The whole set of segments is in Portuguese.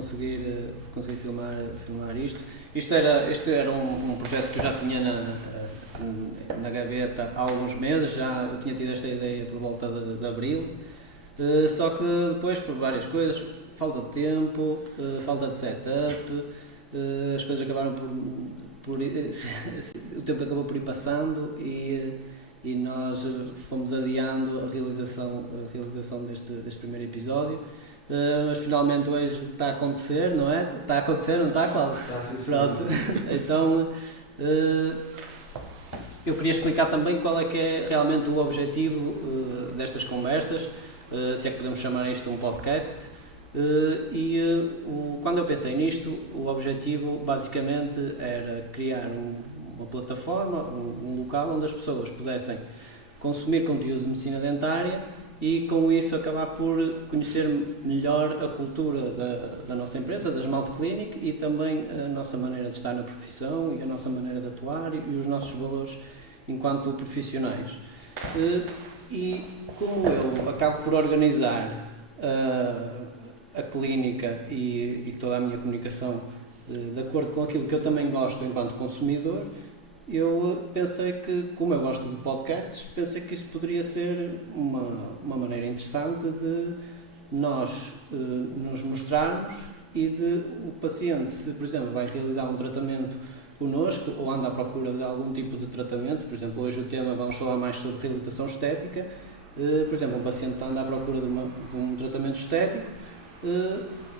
conseguir filmar isto. Isto era um projeto que eu já tinha na gaveta há alguns meses, eu tinha tido esta ideia por volta de abril, só que depois, por várias coisas, falta de tempo, falta de setup, as coisas acabaram o tempo acabou por ir passando e nós fomos adiando a realização deste primeiro episódio. Mas finalmente hoje está a acontecer, não é? Está a acontecer, não está, Cláudio? Pronto. Então, eu queria explicar também qual é que é realmente o objetivo destas conversas, se é que podemos chamar isto um podcast. Quando eu pensei nisto, o objetivo basicamente era criar uma plataforma, um local onde as pessoas pudessem consumir conteúdo de medicina dentária e com isso acabar por conhecer melhor a cultura da nossa empresa, da Esmalte Clinic, e também a nossa maneira de estar na profissão e a nossa maneira de atuar e os nossos valores enquanto profissionais. E como eu acabo por organizar a clínica e toda a minha comunicação de acordo com aquilo que eu também gosto enquanto consumidor, eu pensei que, como eu gosto de podcasts, pensei que isso poderia ser uma maneira interessante de nós nos mostrarmos e de o paciente, se por exemplo vai realizar um tratamento connosco ou anda à procura de algum tipo de tratamento, por exemplo hoje o tema vamos falar mais sobre reabilitação estética, por exemplo um paciente que anda à procura de um tratamento estético,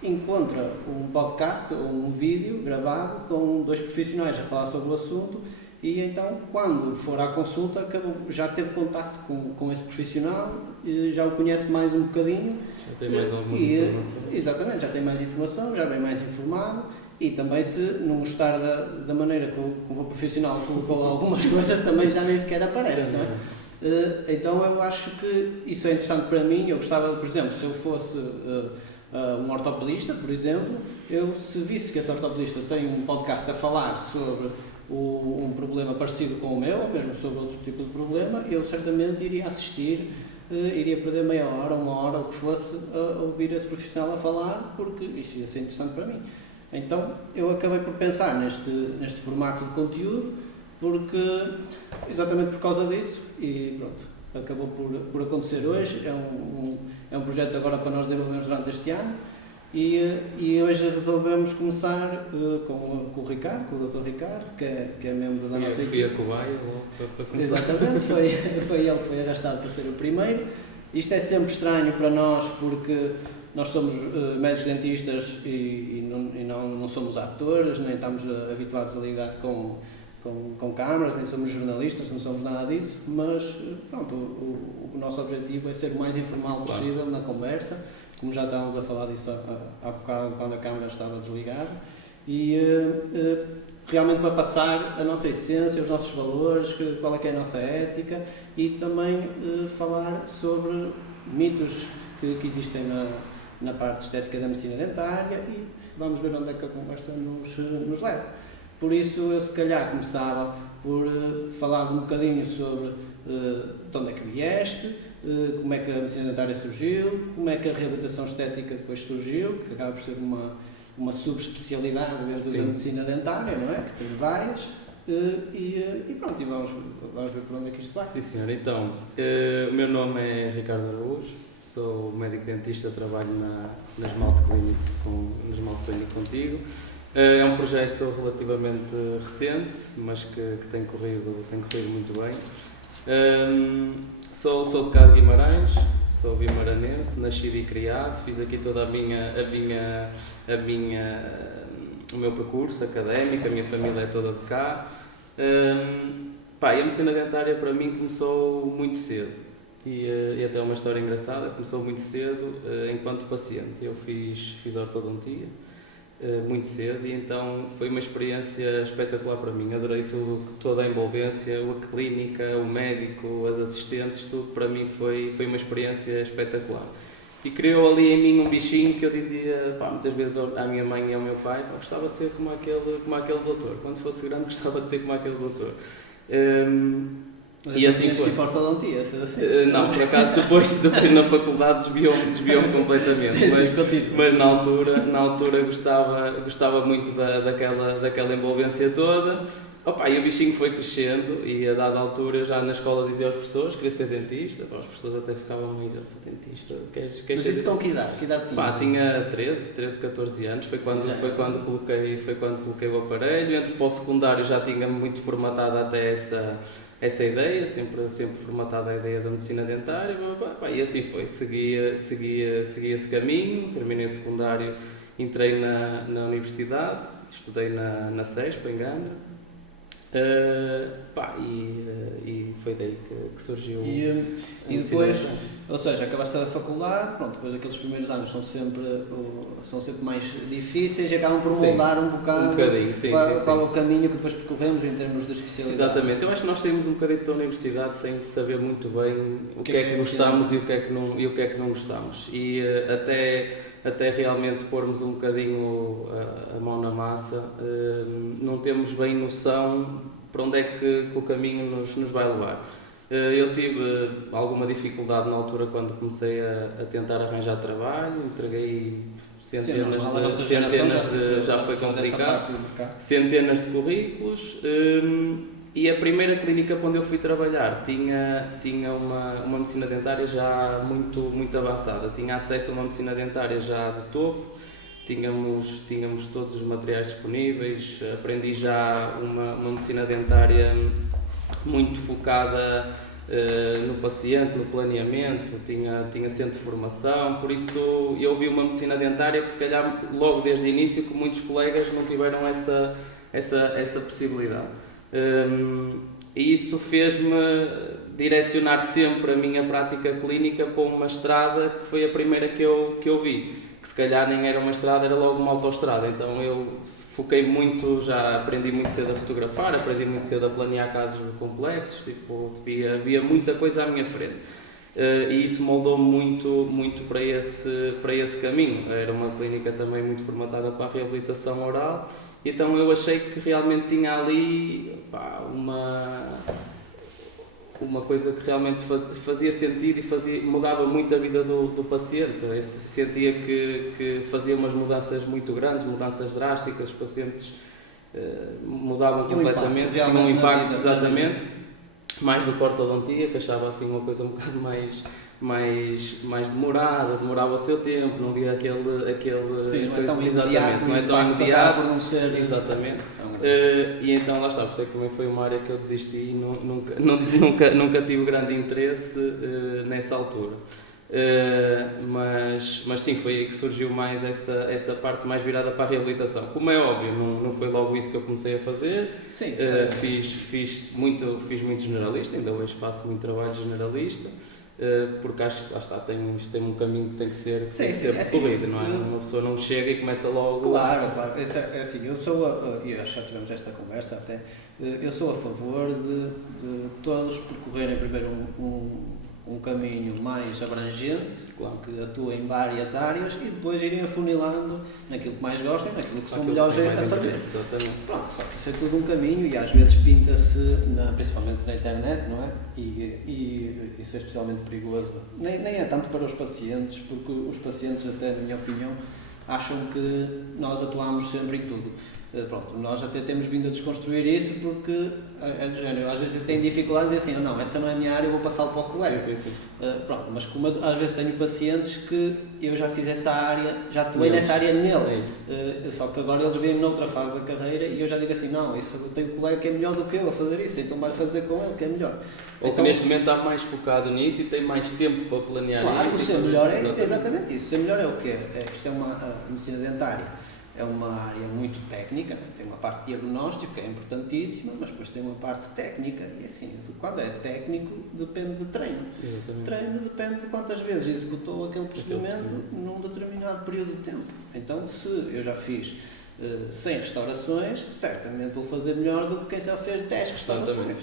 encontra um podcast ou um vídeo gravado com dois profissionais a falar sobre o assunto. E então, quando for à consulta, já teve contacto com esse profissional, já o conhece mais um bocadinho. Já tem mais alguma informação. Exatamente, já tem mais informação, já vem mais informado e também se não gostar da maneira como o profissional colocou algumas coisas, também já nem sequer aparece, não é? Então eu acho que isso é interessante para mim. Eu gostava, por exemplo, se eu fosse um ortopedista, por exemplo, se visse que esse ortopedista tem um podcast a falar sobre um problema parecido com o meu, ou mesmo sobre outro tipo de problema, eu certamente iria assistir, iria perder meia hora, uma hora, o que fosse, a ouvir esse profissional a falar, porque isso ia ser interessante para mim. Então, eu acabei por pensar neste formato de conteúdo, exatamente por causa disso, e pronto, acabou por acontecer hoje. É um projeto agora para nós desenvolvermos durante este ano. E hoje resolvemos começar com o Ricardo, com o Dr. Ricardo, que é membro da nossa equipe. Fui a cobaia para começar. Exatamente, foi ele que foi arrastado para ser o primeiro. Isto é sempre estranho para nós porque nós somos médicos dentistas e não somos atores, nem estamos habituados a lidar com câmaras, nem somos jornalistas, não somos nada disso, mas pronto, o nosso objetivo é ser o mais informal possível na conversa, como já estávamos a falar disso há bocado quando a câmara estava desligada, e realmente para passar a nossa essência, os nossos valores, qual é que é a nossa ética, e também falar sobre mitos que existem na parte estética da medicina dentária, e vamos ver onde é que a conversa nos leva. Por isso eu se calhar começava por falares um bocadinho sobre de onde é que vieste, como é que a medicina dentária surgiu, como é que a reabilitação estética depois surgiu, que acaba por ser uma subespecialidade dentro da medicina dentária, não é? Que tem várias, e pronto, e vamos ver por onde é que isto vai. Sim senhor, então, o meu nome é Ricardo Araújo, sou médico dentista, trabalho na Esmalte Clinic contigo. É um projeto relativamente recente, mas que tem corrido muito bem. Sou de cá de Guimarães, sou guimaranense, nascido e criado, fiz aqui toda o meu percurso académico, a minha família é toda de cá. E a medicina dentária para mim começou muito cedo, e até uma história engraçada, começou muito cedo enquanto paciente. Eu fiz ortodontia muito cedo, e então foi uma experiência espetacular para mim. Adorei toda a envolvência, a clínica, o médico, as assistentes, tudo para mim foi uma experiência espetacular. E criou ali em mim um bichinho que eu dizia muitas vezes à minha mãe e ao meu pai: gostava de ser como aquele doutor, quando fosse grande gostava de ser como aquele doutor. Mas E então assim tinhas foi. que ir para a ortodontia, ser assim. Não, por acaso depois na faculdade desviou-me completamente, Sim, sim, continua. mas na altura gostava muito daquela envolvência toda. Opa, e o bichinho foi crescendo e a dada altura já na escola dizia aos professores que queria ser dentista. Pá, os professores até ficavam meio, dentista, queres Mas ser isso com que idade? Que idade tinhas? Pá, tinha 13, 14 anos, foi quando, Sim, foi quando coloquei o aparelho. Entre para o secundário já tinha muito formatada até essa ideia, sempre formatada a ideia da medicina dentária, e assim foi, segui esse caminho, terminei o secundário, entrei na universidade, estudei na CESP, em Gandra. E foi daí que surgiu E depois, ou seja, acabaste a faculdade, pronto, depois aqueles primeiros anos são sempre mais difíceis e acabam por moldar um bocado qual é o caminho que depois percorremos em termos de especialidade. Exatamente, eu acho que nós saímos um bocadinho da universidade sem saber muito bem o que é que gostamos e o que é que não gostamos. E até realmente pormos um bocadinho a mão na massa, não temos bem noção para onde é que o caminho nos vai levar. Eu tive alguma dificuldade na altura quando comecei a tentar arranjar trabalho, entreguei já foi complicado, centenas de currículos. E a primeira clínica para onde eu fui trabalhar tinha uma medicina dentária já muito avançada, tinha acesso a uma medicina dentária já de topo, tínhamos todos os materiais disponíveis, aprendi já uma medicina dentária muito focada no paciente, no planeamento, tinha centro de formação, por isso eu vi uma medicina dentária que se calhar logo desde o início que muitos colegas não tiveram essa possibilidade. E isso fez-me direcionar sempre a minha prática clínica para uma estrada que foi a primeira que eu vi, que se calhar nem era uma estrada, era logo uma autoestrada. Então eu foquei muito, já aprendi muito cedo a fotografar, aprendi muito cedo a planear casos complexos, havia muita coisa à minha frente. E isso moldou-me muito para esse caminho. Era uma clínica também muito formatada para a reabilitação oral. Então eu achei que realmente tinha ali uma coisa que realmente fazia sentido e mudava muito a vida do paciente. Eu sentia que fazia umas mudanças muito grandes, mudanças drásticas, os pacientes mudavam completamente, tinham um impacto exatamente, mais do que a ortodontia, que achava assim uma coisa um bocado mais demorava o seu tempo, não havia aquele sim, não coisa, é tão exatamente, não é tão imediato, por não ser, exatamente. E então lá está, por isso é que também foi uma área que eu desisti e nunca tive grande interesse nessa altura. Mas sim, foi aí que surgiu mais essa parte mais virada para a reabilitação. Como é óbvio, não foi logo isso que eu comecei a fazer. Sim, fiz muito generalista, ainda hoje faço muito trabalho generalista, porque acho que lá está, tem um caminho que tem que ser percorrido, não é? Uma pessoa não chega e começa logo. Claro. É assim, eu já tivemos esta conversa até, eu sou a favor de todos percorrerem primeiro um caminho mais abrangente, claro, que atua em várias áreas e depois irem afunilando naquilo que mais gostam, naquilo que são melhores a fazer. Pronto, só que isso é tudo um caminho e às vezes pinta-se, principalmente na internet, não é? E isso é especialmente perigoso. Nem é tanto para os pacientes, porque os pacientes, até na minha opinião, acham que nós atuamos sempre em tudo. Pronto, nós até temos vindo a desconstruir isso porque é do género, às vezes tem dificuldades e assim, não, essa não é a minha área, eu vou passá-lo para o colega. Sim. Pronto, mas como às vezes tenho pacientes que eu já fiz essa área, já atuei nessa área nele, só que agora eles vêm noutra fase da carreira e eu já digo assim, não, isso eu tenho um colega que é melhor do que eu a fazer isso, então vai fazer com ele que é melhor. Ou então, que neste momento está mais focado nisso e tem mais tempo para planear isso. Claro, o ser melhor é exatamente isso. O ser melhor é o quê? Isto é a medicina dentária. É uma área muito técnica, né? Tem uma parte de diagnóstico que é importantíssima, mas depois tem uma parte técnica e assim, quando é técnico depende de treino. Exatamente. Treino depende de quantas vezes executou aquele procedimento num determinado período de tempo. Então, se eu já fiz 100 restaurações, certamente vou fazer melhor do que quem já fez 10 restaurações.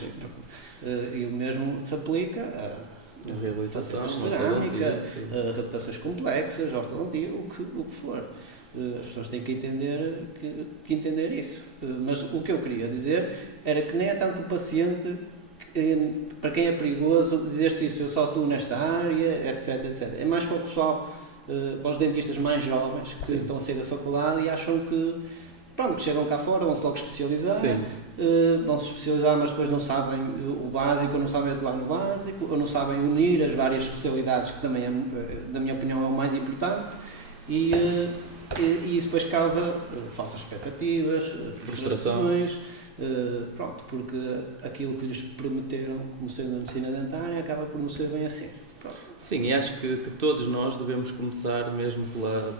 E o mesmo se aplica a reabilitação, cerâmica, reabilitações complexas, ortodontia, o que for. As pessoas têm que entender isso. Mas o que eu queria dizer era que nem é tanto o paciente para quem é perigoso dizer-se isso, eu só atuo nesta área, etc, etc. É mais para o pessoal, para os dentistas mais jovens que estão a sair da faculdade e acham que, pronto, que chegam cá fora, vão-se logo especializar, vão-se especializar, mas depois não sabem o básico, ou não sabem atuar no básico, ou não sabem unir as várias especialidades, que também, na minha opinião, é o mais importante, e isso depois causa falsas expectativas, frustrações, pronto, porque aquilo que lhes prometeram como sendo a medicina dentária acaba por não ser bem assim. Pronto. Sim, e acho que todos nós devemos começar mesmo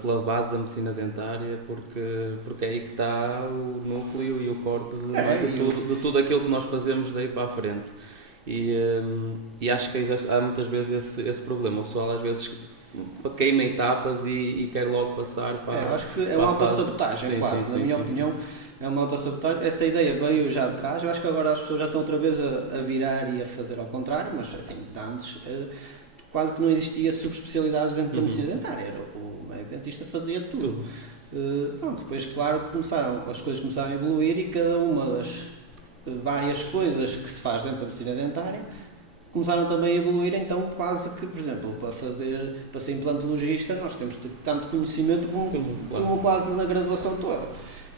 pela base da medicina dentária, porque é aí que está o núcleo e o corte de tudo aquilo que nós fazemos daí para a frente. E acho que há muitas vezes esse problema. O pessoal às vezes queima etapas e quer logo passar para. Acho que é uma autossabotagem, quase, na minha opinião. É uma autossabotagem. Essa ideia veio já de trás. Eu acho que agora as pessoas já estão outra vez a virar e a fazer ao contrário, mas assim, antes quase que não existia subespecialidades dentro da medicina dentária. O médico dentista fazia tudo. Pronto, depois, claro, as coisas começaram a evoluir e cada uma das várias coisas que se faz dentro da medicina dentária começaram também a evoluir, então quase que, por exemplo, para ser implantologista nós temos de ter tanto conhecimento como quase na graduação toda.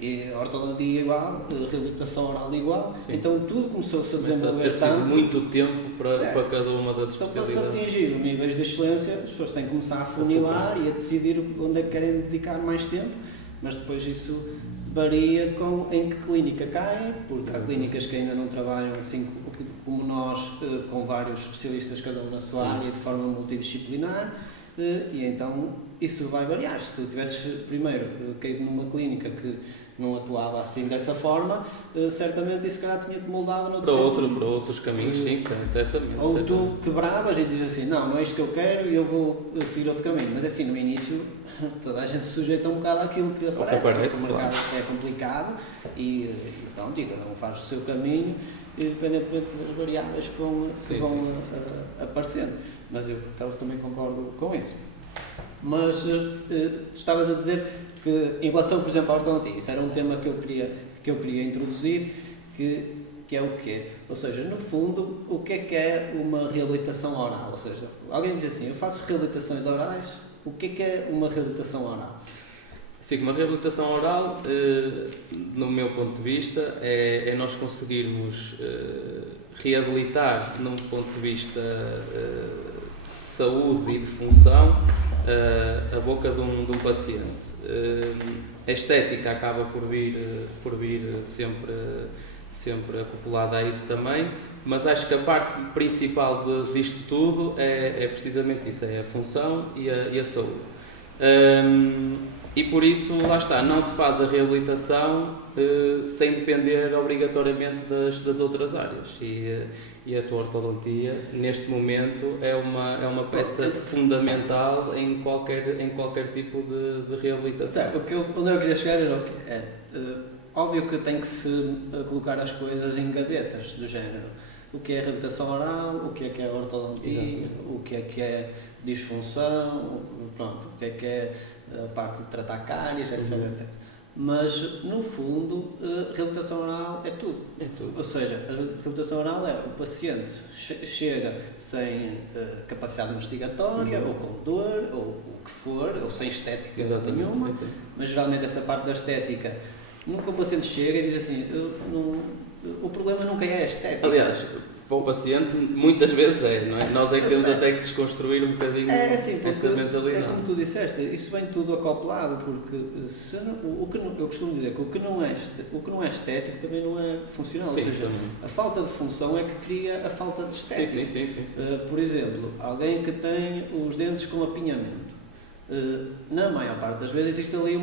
E a ortodontia igual, a reabilitação oral igual, sim. Então tudo começou-se a desenvolver tanto. Muito tempo para cada uma das então, especialidades. Então para se atingir níveis de excelência, as pessoas têm que começar a funilar e a decidir onde é que querem dedicar mais tempo, mas depois isso varia em que clínica caem, porque há clínicas que ainda não trabalham assim como nós, com vários especialistas cada um na sua área, de forma multidisciplinar, e então isso vai variar. Se tu tivesses primeiro caído numa clínica que não atuava assim dessa forma, certamente isso calhar tinha-te moldado para outros caminhos, sim, certamente. Ou tu quebravas e dizias assim, não é isto que eu quero e eu vou seguir outro caminho. Mas assim, no início, toda a gente se sujeita um bocado àquilo que aparece, porque o mercado é complicado e pronto, e cada um faz o seu caminho, independentemente das variáveis que vão aparecendo. Mas eu, por acaso, também concordo com isso. Mas estavas a dizer que, em relação, por exemplo, à ortodontia, isso era um tema que eu queria introduzir, que é o quê? Ou seja, no fundo, o que é uma reabilitação oral? Ou seja, alguém diz assim, eu faço reabilitações orais, o que é uma reabilitação oral? Sim, uma reabilitação oral, no meu ponto de vista, é nós conseguirmos reabilitar, num ponto de vista de saúde e de função, a boca de um paciente. A estética acaba por vir sempre acoplada a isso também, mas acho que a parte principal disto tudo é precisamente isso, é a função e a saúde. E por isso, lá está, não se faz a reabilitação sem depender obrigatoriamente das outras áreas. E a tua ortodontia, neste momento, é uma peça fundamental em qualquer tipo de reabilitação. Certo, onde eu queria chegar era o quê? Óbvio que tem que se colocar as coisas em gavetas do género. O que é reabilitação oral, o que é ortodontia, exatamente. O que é disfunção, pronto, o que é a parte de tratar cáries, etc, etc. Mas, no fundo, a reabilitação oral é tudo. É tudo. Ou seja, a reabilitação oral é o paciente chega sem capacidade investigatória, ou com dor, ou o que for, ou sem estética nenhuma, sim. Mas geralmente essa parte da estética, nunca o paciente chega e diz assim, o problema nunca é a estética. Aliás, para o paciente, muitas vezes não é? Nós é que temos até que desconstruir um bocadinho assim, essa mentalidade. É como tu disseste, isso vem tudo acoplado, porque eu costumo dizer que o que não é estético também não é funcional. Sim, ou seja, também. A falta de função é que cria a falta de estética. Sim. Por exemplo, alguém que tem os dentes com apinhamento. Na maior parte das vezes existe ali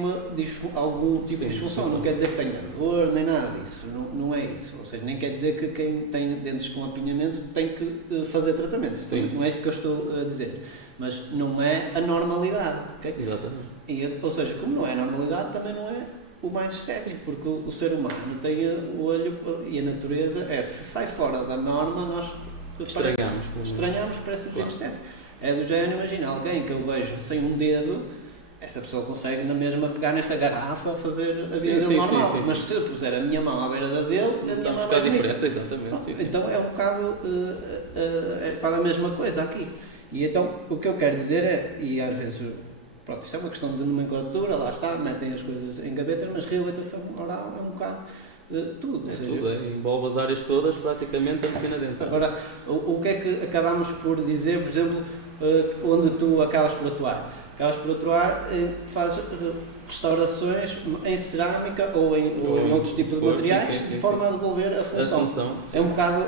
algum tipo de disfunção, não quer dizer que tenha dor nem nada disso, não é isso, ou seja, nem quer dizer que quem tem dentes com apinhamento tem que fazer tratamento, não é isso que eu estou a dizer, mas não é a normalidade, ok? Exatamente. Ou seja, como não é a normalidade, também não é o mais estético, porque o ser humano tem o olho e a natureza, se sai fora da norma, nós estranhamos, parece um jeito estético. É do género, imagina, alguém que eu vejo sem um dedo, essa pessoa consegue na mesma pegar nesta garrafa fazer a vida Sim, dele normal. sim. Mas se eu puser a minha mão à beira da dele, a minha mão ficar vai diferente, exatamente. Sim. Então é um bocado para a mesma coisa aqui. E então o que eu quero dizer é, e às vezes, pronto, isto é uma questão de nomenclatura, lá está, metem as coisas em gavetas, mas reabilitação oral é um bocado tudo. Envolve as áreas todas, praticamente, da medicina dental. Agora, o que é que acabamos por dizer, por exemplo, onde tu acabas por atuar? Acabas por atuar, fazes restaurações em cerâmica ou em outros tipos de materiais, de forma a devolver a função. É um bocado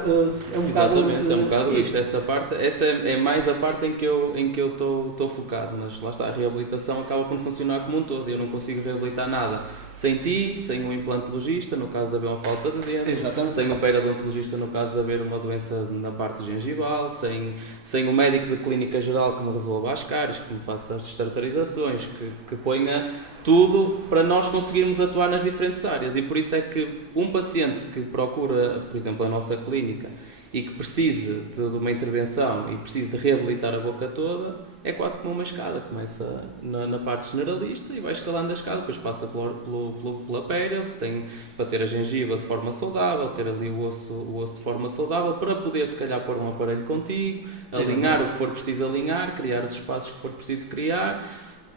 Exatamente, é um bocado isto. Esta parte, essa é mais a parte em que eu estou focado, mas lá está, a reabilitação acaba por funcionar como um todo. Eu não consigo reabilitar nada sem ti, sem um implantologista, no caso de haver uma falta de dentes, sem um periodontologista, no caso de haver uma doença na parte gengival, sem um médico de clínica geral que me resolva as cáries, que me faça as estatarizações, que ponha tudo para nós conseguirmos atuar nas diferentes áreas. E por isso é que um paciente que procura, por exemplo, a nossa clínica e que precise de uma intervenção e precise de reabilitar a boca toda, é quase como uma escada. Começa na parte generalista e vai escalando a escada, depois passa pela pério, tem para ter a gengiva de forma saudável, ter ali o osso de forma saudável, para poder se calhar pôr um aparelho contigo, alinhar o que for preciso alinhar, criar os espaços que for preciso criar,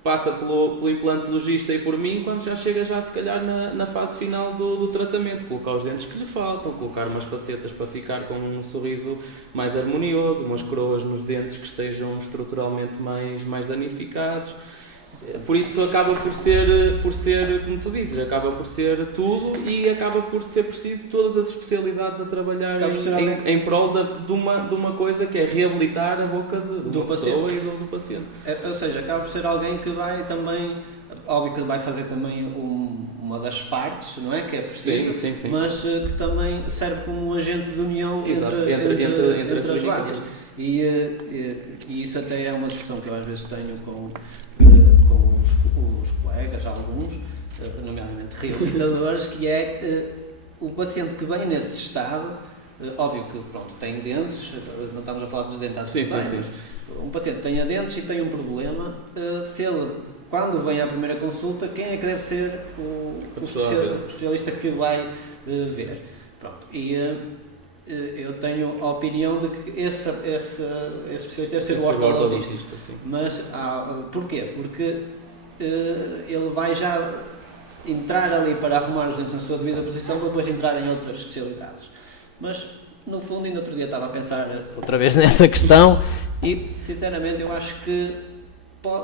passa pelo implantologista e por mim, quando já chega se calhar na fase final do tratamento, colocar os dentes que lhe faltam, colocar umas facetas para ficar com um sorriso mais harmonioso, umas coroas nos dentes que estejam estruturalmente mais danificados. Por isso acaba por ser, como tu dizes, acaba por ser tudo e acaba por ser preciso todas as especialidades a trabalhar em prol de uma coisa que é reabilitar a boca de uma pessoa e do paciente. Ou seja, acaba por ser alguém que vai também, óbvio que vai fazer também uma das partes, não é? Que é preciso, sim. mas que também serve como um agente de união entre as várias. E isso até é uma discussão que eu às vezes tenho com os colegas, alguns, nomeadamente reabilitadores, que é o paciente que vem nesse estado, óbvio que pronto, tem dentes, não estamos a falar dos dentes sim. Um paciente tem dentes e tem um problema, se ele, quando vem à primeira consulta, quem é que deve ser o especialista que vai ver? Pronto, e eu tenho a opinião de que esse especialista deve ser o ortodontista. Mas porquê? Porque ele vai já entrar ali para arrumar os dentes na sua devida posição para depois entrar em outras especialidades. Mas, no fundo, ainda outro dia estava a pensar outra vez nessa questão e, sinceramente, eu acho que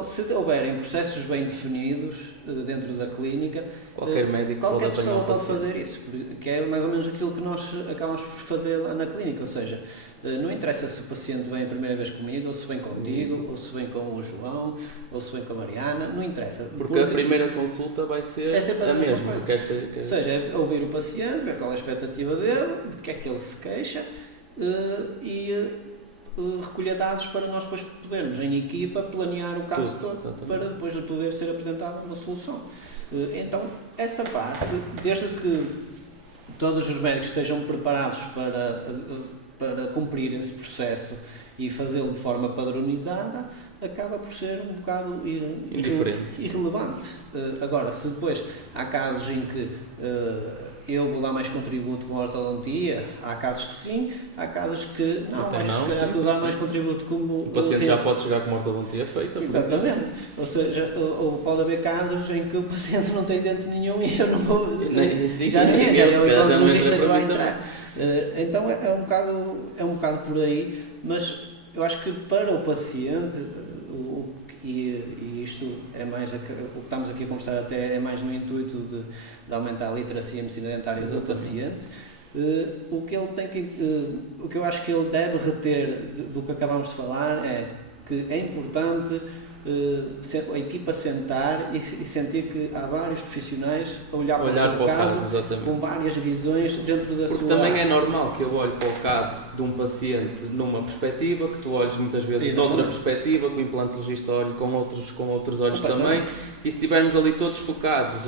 se houverem processos bem definidos dentro da clínica, qualquer pessoa pode fazer isso, que é mais ou menos aquilo que nós acabamos por fazer lá na clínica, ou seja, não interessa se o paciente vem a primeira vez comigo, ou se vem contigo, ou se vem com o João, ou se vem com a Mariana, não interessa. Porque a primeira consulta vai ser a mesma. Ou seja, é ouvir o paciente, ver qual é a expectativa dele, de que é que ele se queixa e recolher dados para nós depois podermos, em equipa, planear o caso todo para depois poder ser apresentada uma solução. Então, essa parte, desde que todos os médicos estejam preparados para cumprir esse processo e fazê-lo de forma padronizada, acaba por ser um bocado irrelevante. Agora, se depois há casos em que eu vou dar mais contributo com a ortodontia, há casos que sim, há casos que não, mas se calhar tu dás mais contributo como... O paciente já pode chegar com uma ortodontia feita. Exatamente. Ou seja, ou pode haver casos em que o paciente não tem dente nenhum e eu não vou... Já é o implantologista que vai entrar. Então é um bocado por aí, mas eu acho que para o paciente, e isto é mais o que estamos aqui a conversar até é mais no intuito de aumentar a literacia em medicina dentária do paciente, o que eu acho que ele deve reter do que acabamos de falar é que é importante a equipa sentar e sentir que há vários profissionais a olhar para o seu caso com várias visões dentro da sua... Porque também é normal que eu olhe para o caso de um paciente numa perspectiva, que tu olhes muitas vezes noutra perspectiva, que o implantologista olhe com outros olhos também, e se estivermos ali todos focados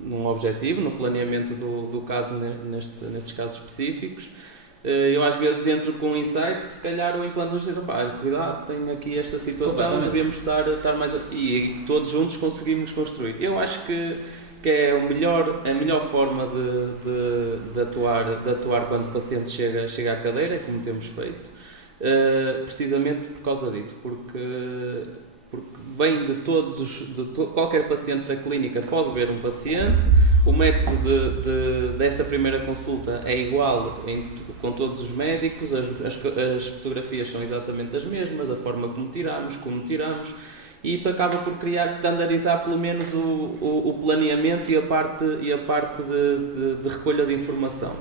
num objetivo, no planeamento do caso nestes casos específicos, eu às vezes entro com um insight que se calhar o implantologista diz, pá, cuidado, tenho aqui esta situação, devemos estar mais... E todos juntos conseguimos construir. Eu acho que é a melhor forma de atuar quando o paciente chega à cadeira, como temos feito, precisamente por causa disso, porque vem de qualquer paciente da clínica pode ver um paciente, o método dessa primeira consulta é igual com todos os médicos, as fotografias são exatamente as mesmas, a forma como tiramos, e isso acaba por standardizar pelo menos o planeamento e a parte de recolha de informação,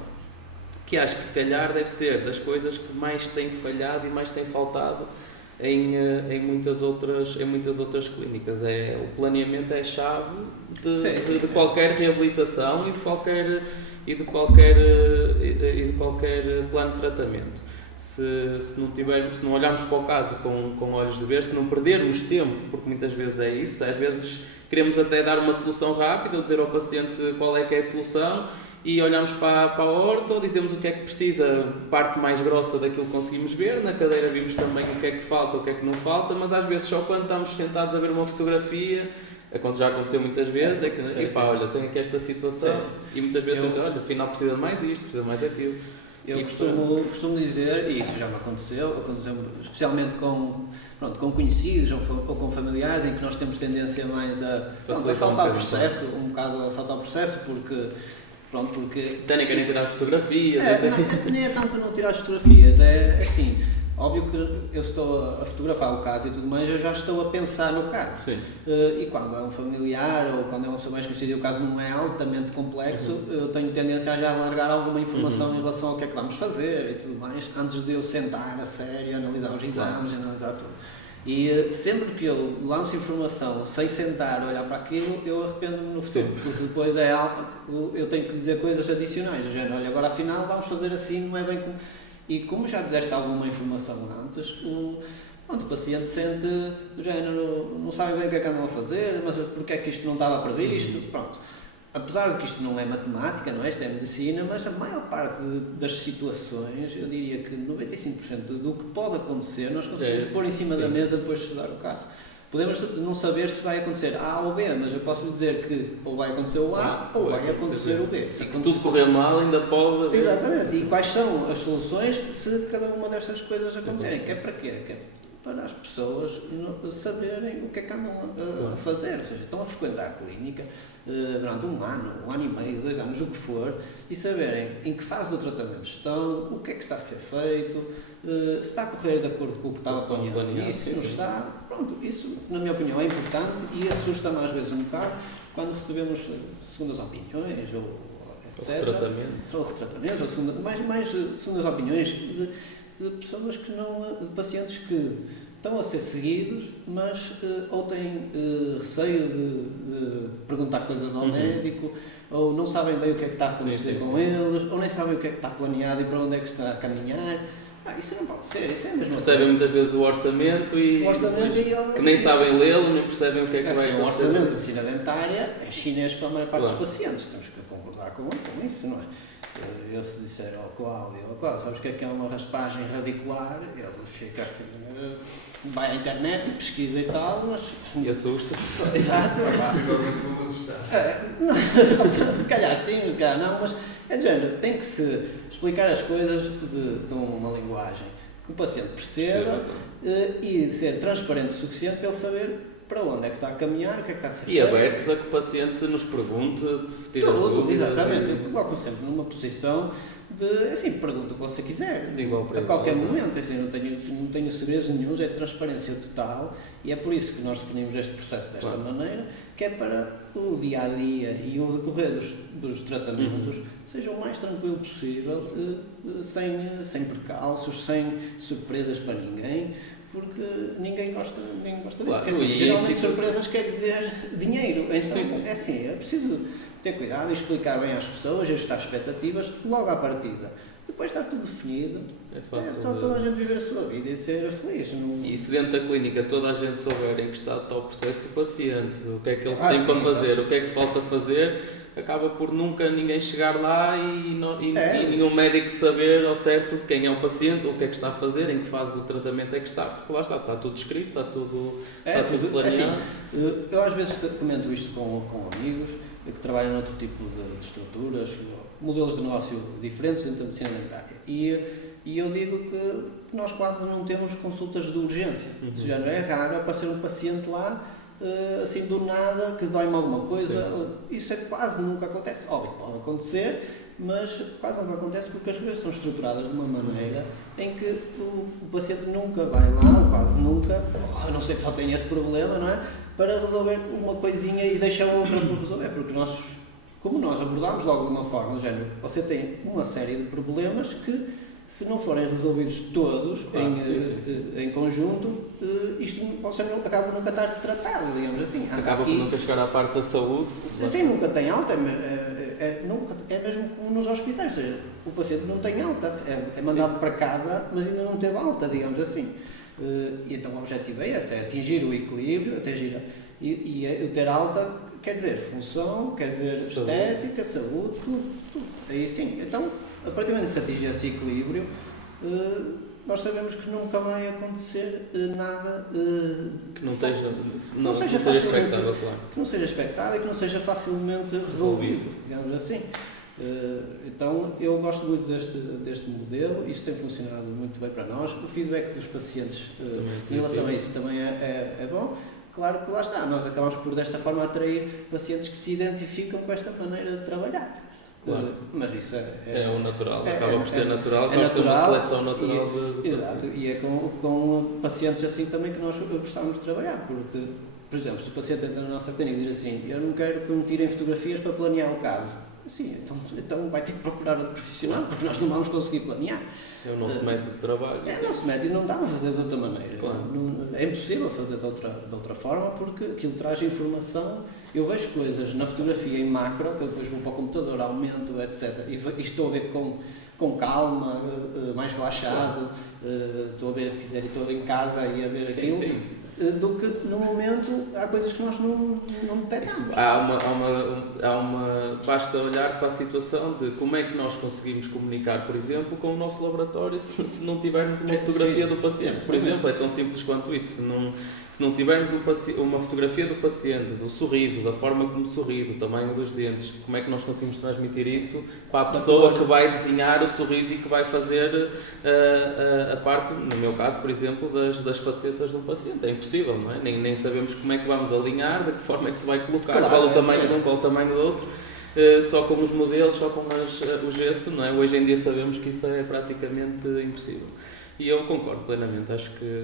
que acho que se calhar deve ser das coisas que mais tem falhado e mais tem faltado em muitas outras clínicas. O planeamento é a chave de qualquer reabilitação e de qualquer plano de tratamento. Se não olharmos para o caso com olhos de ver, se não perdermos tempo, porque muitas vezes é isso, às vezes queremos até dar uma solução rápida, ou dizer ao paciente qual é que é a solução, e olhamos para a orto, dizemos o que é que precisa, parte mais grossa daquilo que conseguimos ver, na cadeira vimos também o que é que falta, o que é que não falta, mas às vezes só quando estamos sentados a ver uma fotografia, já aconteceu muitas vezes, é que olha, tenho aqui esta situação, e muitas vezes olha, afinal precisa de mais isto, precisa de mais aquilo. Eu costumo dizer, e isso já me aconteceu especialmente com conhecidos ou com familiares, em que nós temos tendência mais a saltar o processo, porque nem querem tirar as fotografias. Nem é tanto não tirar as fotografias, é assim, óbvio que eu estou a fotografar o caso e tudo mais, eu já estou a pensar no caso. Sim. E quando é um familiar ou quando é uma pessoa mais conhecida e o caso não é altamente complexo, eu tenho tendência a já largar alguma informação em relação ao que é que vamos fazer e tudo mais, antes de eu sentar a sério, analisar os exames, analisar tudo. E sempre que eu lanço informação sem sentar, olhar para aquilo, eu arrependo-me no futuro, porque depois é algo, eu tenho que dizer coisas adicionais, do género, olha, agora afinal vamos fazer assim, não é bem como... E como já deste alguma informação antes, o paciente sente do género, não sabe bem o que é que andam a fazer, mas porque é que isto não estava previsto, pronto. Apesar de que isto não é matemática, não é? Isto é medicina, mas a maior parte das situações, eu diria que 95% do que pode acontecer, nós conseguimos pôr em cima da mesa depois de estudar o caso. Podemos não saber se vai acontecer A ou B, mas eu posso lhe dizer que ou vai acontecer o A ou vai acontecer o B. Se tudo correr mal, ainda pode haver. Exatamente. E quais são as soluções se cada uma destas coisas acontecerem? Que é para quê? Que é para as pessoas saberem o que é que andam a fazer. Ou seja, estão a frequentar a clínica durante um ano e meio, 2 anos, o que for, e saberem em que fase do tratamento estão, o que é que está a ser feito, se está a correr de acordo com o que estava planeado, e se não está, pronto, isso, na minha opinião, é importante e assusta-me às vezes um bocado quando recebemos segundas opiniões ou etc. Ou retratamentos, ou mais segundas opiniões de pessoas que não, de pacientes que estão a ser seguidos, mas ou têm receio de perguntar coisas ao médico, ou não sabem bem o que é que está a acontecer com eles, ou nem sabem o que é que está planeado e para onde é que está a caminhar. Isso não pode ser, isso é a mesma coisa. Percebem muitas vezes o orçamento que nem sabem lê-lo, nem percebem o que é que vai acontecer. O orçamento de medicina dentária é chinês para a maior parte dos pacientes, temos que concordar com isso, não é? Eu se disser ao Cláudio, sabes o que é uma raspagem radicular? Ele fica assim, vai à internet e pesquisa e tal, mas... E assusta-se. Exato. Vou assustar. Se calhar sim, se calhar não, mas é de género, tem que se explicar as coisas de uma linguagem que o paciente perceba e ser transparente o suficiente para ele saber para onde é que está a caminhar, o que é que está a ser feito. E abertos a que o paciente nos pergunte, tire tudo, exatamente. Eu coloco sempre numa posição de, assim, pergunta o que você quiser, a qualquer momento, assim, não tenho segredos nenhum, é transparência total e é por isso que nós definimos este processo desta maneira, que é para o dia-a-dia e o decorrer dos tratamentos seja o mais tranquilo possível, sem percalços, sem surpresas para ninguém, porque ninguém gosta disso. Porque, assim, geralmente surpresas quer dizer dinheiro, então é assim, é preciso ter cuidado e explicar bem às pessoas, ajustar expectativas logo à partida. Depois está tudo definido, é só toda a gente viver a sua vida e ser feliz. E se dentro da clínica toda a gente souber em que está o processo do paciente, o que é que ele tem para fazer, o que é que falta fazer, acaba por nunca ninguém chegar lá e nenhum médico saber ao certo quem é o paciente, o que é que está a fazer, em que fase do tratamento é que está, porque lá está tudo escrito, está tudo planeado. Assim, eu às vezes comento isto com amigos que trabalham noutro tipo de estruturas, modelos de negócio diferentes dentro da medicina dentária. E eu digo que nós quase não temos consultas de urgência. Ou é raro aparecer um paciente lá, assim do nada, que dói-me alguma coisa. Sim. Isso quase nunca acontece. Óbvio, pode acontecer, mas quase nunca acontece porque as coisas são estruturadas de uma maneira em que o paciente nunca vai lá, ou quase nunca, a não ser que só tenha esse problema, não é? Para resolver uma coisinha e deixar outra por resolver, porque como nós abordámos logo de uma forma, do género, você tem uma série de problemas que, se não forem resolvidos todos em conjunto, isto você acaba nunca estar tratado, digamos assim. Acaba por nunca chegar à parte da saúde. Assim, nunca tem alta, é mesmo como nos hospitais, ou seja, o paciente não tem alta, é mandado para casa, mas ainda não teve alta, digamos assim. E então o objetivo é esse, é atingir o equilíbrio, e ter alta quer dizer função, quer dizer estética, saúde, tudo. Aí sim, então, a partir do momento que se atingir esse equilíbrio, nós sabemos que nunca vai acontecer nada que não seja expectável, claro. Que não seja expectável e que não seja facilmente resolvido, digamos assim. Então eu gosto muito deste modelo, isso tem funcionado muito bem para nós, o feedback dos pacientes em relação a isso também é bom. Claro que lá está, nós acabamos por desta forma atrair pacientes que se identificam com esta maneira de trabalhar. Claro. Mas isso é o natural, acaba por ser natural, acaba por ser uma seleção natural de exato, e é com pacientes assim também que nós gostamos de trabalhar, porque, por exemplo, se o paciente entra na nossa clínica e diz assim, eu não quero que me tirem fotografias para planear o caso, sim, então vai ter que procurar outro profissional, porque nós não vamos conseguir planear. É o nosso método de trabalho. É o nosso método e não dá para fazer de outra maneira. Claro. É impossível fazer de outra forma, porque aquilo traz informação. Eu vejo coisas na fotografia em macro, que eu depois vou para o computador, aumento, etc. E estou a ver com calma, mais relaxado, estou a ver, se quiser, estou em casa e a ver aquilo. Sim. Do que no momento há coisas que nós não detectamos. Basta olhar para a situação de como é que nós conseguimos comunicar, por exemplo, com o nosso laboratório se não tivermos uma fotografia do paciente. Por exemplo, é tão simples quanto isso. Se não tivermos uma fotografia do paciente, do sorriso, da forma como sorri, do tamanho dos dentes, como é que nós conseguimos transmitir isso para a pessoa que vai desenhar o sorriso e que vai fazer a parte, no meu caso, por exemplo, das facetas do paciente? É impossível, não é? Nem sabemos como é que vamos alinhar, de que forma é que se vai colocar, claro, qual o tamanho de um, qual o tamanho do outro. Só com os modelos, só com o gesso, não é? Hoje em dia sabemos que isso é praticamente impossível. E eu concordo plenamente, acho que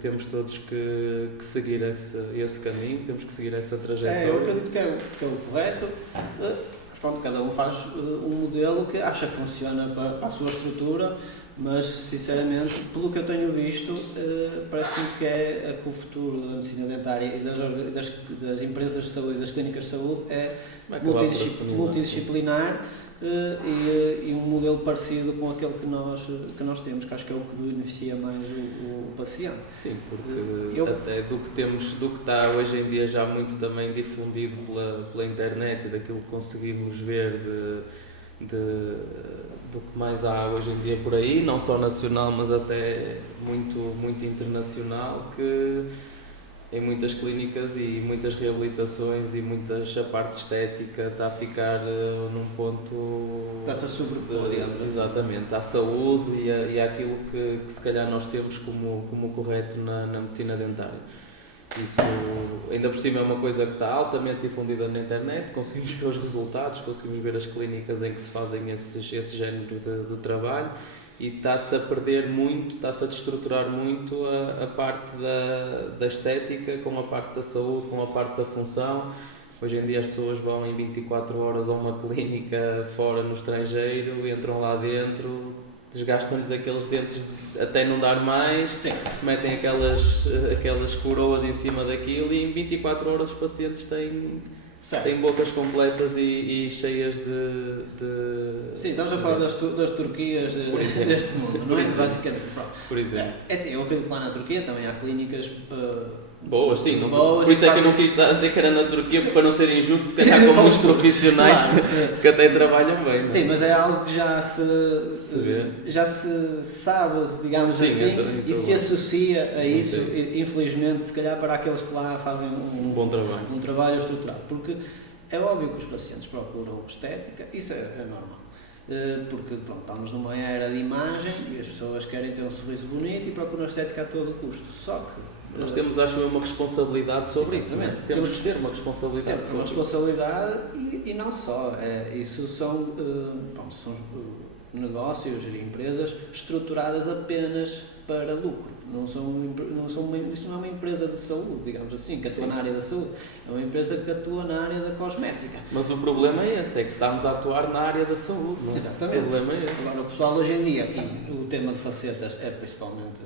temos todos que seguir esse caminho, temos que seguir essa trajetória. Eu acredito que é o correto, mas pronto, cada um faz um modelo que acha que funciona para a sua estrutura, mas sinceramente, pelo que eu tenho visto, parece-me que é que o futuro da medicina dentária e das empresas de saúde e das clínicas de saúde é multidisciplinar. E um modelo parecido com aquele que nós temos, que acho que é o que beneficia mais o paciente. Sim, porque até do que está hoje em dia já muito também difundido pela internet e daquilo que conseguimos ver do que mais há hoje em dia por aí, não só nacional, mas até muito, muito internacional, que em muitas clínicas e muitas reabilitações e a parte estética está a ficar num ponto... Está-se a sobrepor, digamos assim. Exatamente, à saúde e àquilo que se calhar nós temos como correto na medicina dentária. Isso, ainda por cima, é uma coisa que está altamente difundida na internet, conseguimos ver os resultados, conseguimos ver as clínicas em que se fazem esse género de trabalho. E está-se a perder muito, está-se a destruturar muito a parte da estética com a parte da saúde, com a parte da função. Hoje em dia as pessoas vão em 24 horas a uma clínica fora no estrangeiro, entram lá dentro, desgastam-lhes aqueles dentes até não dar mais, sim, metem aquelas coroas em cima daquilo e em 24 horas os pacientes têm bocas completas e cheias de... Sim, estamos a falar das Turquias deste mundo, não é? Basicamente. Pronto. Por exemplo. É assim, eu acredito que lá na Turquia também há clínicas Boas, sim. Não, boas por isso e é que eu fazem- não quis estar a dizer que era na Turquia, para não ser injusto, se calhar com muitos profissionais Claro. que até trabalham bem. não é? Sim, mas é algo que vê. já se sabe, digamos Sim, assim, então e se associa a isso, Sim. infelizmente, se calhar para aqueles que lá fazem Um bom trabalho. um trabalho estruturado. Porque é óbvio que os pacientes procuram estética, isso é normal. Porque pronto, estamos numa era de imagem e as pessoas querem ter um sorriso bonito e procuram estética a todo custo. Só que Nós temos, acho eu, uma responsabilidade sobre isso. Exatamente. Não é? Temos que ter uma responsabilidade temos uma sobre isso. responsabilidade e não só. Isso são, são negócios e empresas estruturadas apenas para lucro. Isso não é uma empresa de saúde, digamos assim, que atua Sim. na área da saúde. É uma empresa que atua na área da cosmética. Mas o problema é esse, é que estamos a atuar na área da saúde. Não é? Exatamente. O problema é esse. Agora, o pessoal hoje em dia, e o tema de facetas é principalmente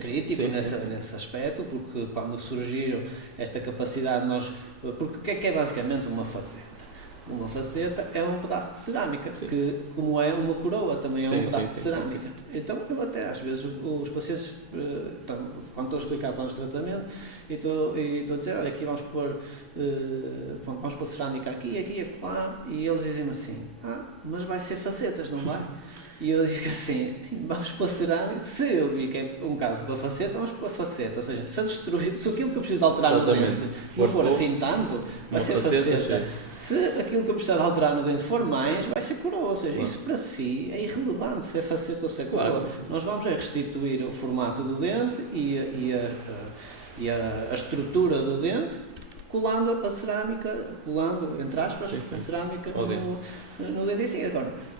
crítico Sim, nesse aspecto, porque quando surgiram esta capacidade, porque o que é basicamente uma faceta? Uma faceta é um pedaço de cerâmica, que, como é uma coroa, também é um pedaço de cerâmica. Então, eu até às vezes os pacientes, quando estou a explicar planos de tratamento, e estou a dizer, olha, aqui vamos pôr cerâmica aqui, aqui, lá, e eles dizem assim, mas vai ser facetas, não vai? E eu digo assim, vamos pôr cerâmica, se eu vi que é um caso para faceta, vamos pôr faceta, ou seja, se aquilo que eu preciso alterar no dente não for assim tanto, vai ser faceta. Se aquilo que eu precisar de alterar no dente for mais, vai ser coroa, ou seja, isso para si é irrelevante se é faceta ou se é coroa. Claro. Nós vamos restituir o formato do dente e a estrutura do dente, colando a cerâmica, entre aspas, a cerâmica no dente em si. Agora,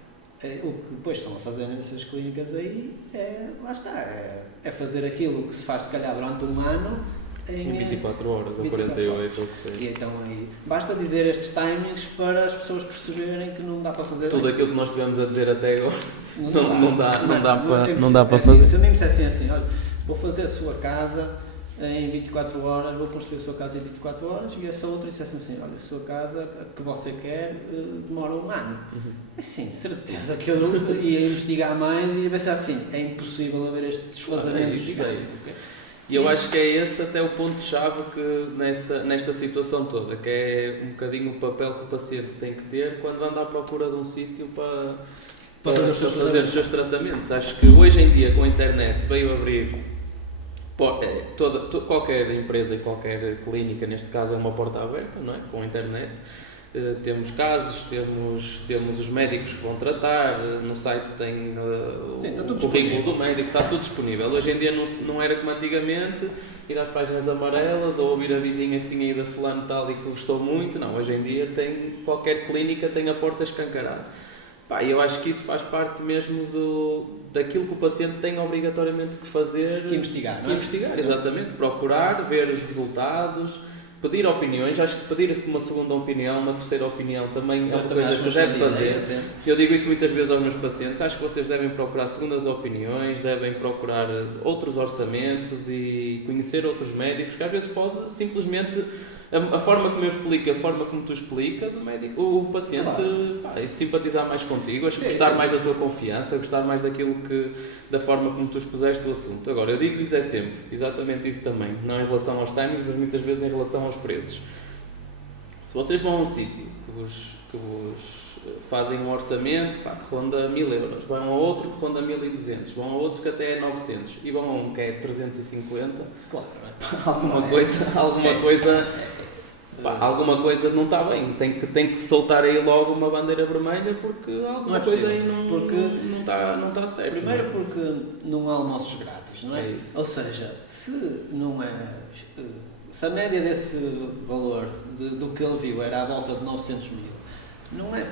o que depois estão a fazer nessas clínicas aí é fazer aquilo que se faz se calhar durante um ano Em 24 horas ou 24 48 ou o que seja. E então aí basta dizer estes timings para as pessoas perceberem que não dá para fazer Tudo bem. aquilo que nós estivemos a dizer até agora não dá para assim, fazer. se a mim me dissessem assim, olha, vou fazer a sua casa em 24 horas, vou construir a sua casa em 24 horas, e essa outra dissesse assim, olha, a sua casa que você quer demora um ano. Sim, certeza que eu ia investigar mais e ia pensar assim, é impossível haver este desfazamento gigante. E eu acho que é esse até o ponto-chave que nesta situação toda, que é um bocadinho o papel que o paciente tem que ter quando anda à procura de um sítio para fazer os seus tratamentos. Acho que hoje em dia, com a internet, veio abrir qualquer empresa e qualquer clínica, neste caso é uma porta aberta, não é? Com a internet. Temos casos, temos os médicos que vão tratar, no site tem o currículo do médico, está tudo disponível. Hoje em dia não era como antigamente, ir às páginas amarelas ou ouvir a vizinha que tinha ido a fulano tal e que gostou muito. Não, hoje em dia qualquer clínica tem a porta escancarada. E eu acho que isso faz parte mesmo daquilo que o paciente tem obrigatoriamente que fazer. Que investigar, não é? Investigar, exatamente. Procurar, ver os resultados, pedir opiniões. Acho que pedir-se uma segunda opinião, uma terceira opinião também é uma coisa que deve fazer. Eu digo isso muitas vezes aos meus pacientes. Acho que vocês devem procurar segundas opiniões, devem procurar outros orçamentos e conhecer outros médicos, que às vezes pode simplesmente... A forma como eu explico, a forma como tu explicas, o paciente simpatizar mais contigo, gostar mais da tua confiança, gostar mais da forma como tu expuseste o assunto. Agora, eu digo-lhes sempre, exatamente isso também, não em relação aos timings, mas muitas vezes em relação aos preços. Se vocês vão a um sítio que vos fazem um orçamento que ronda 1000 euros, vão a outro que ronda 1200, vão a outro que até é 900 e vão a um que é 350, claro, alguma coisa não está bem, tem que soltar aí logo uma bandeira vermelha porque alguma coisa aí não está certo. Primeiro porque não há almoços grátis, não é? É isso. Ou seja, se a média desse valor do que ele viu era à volta de 900 mil, não é,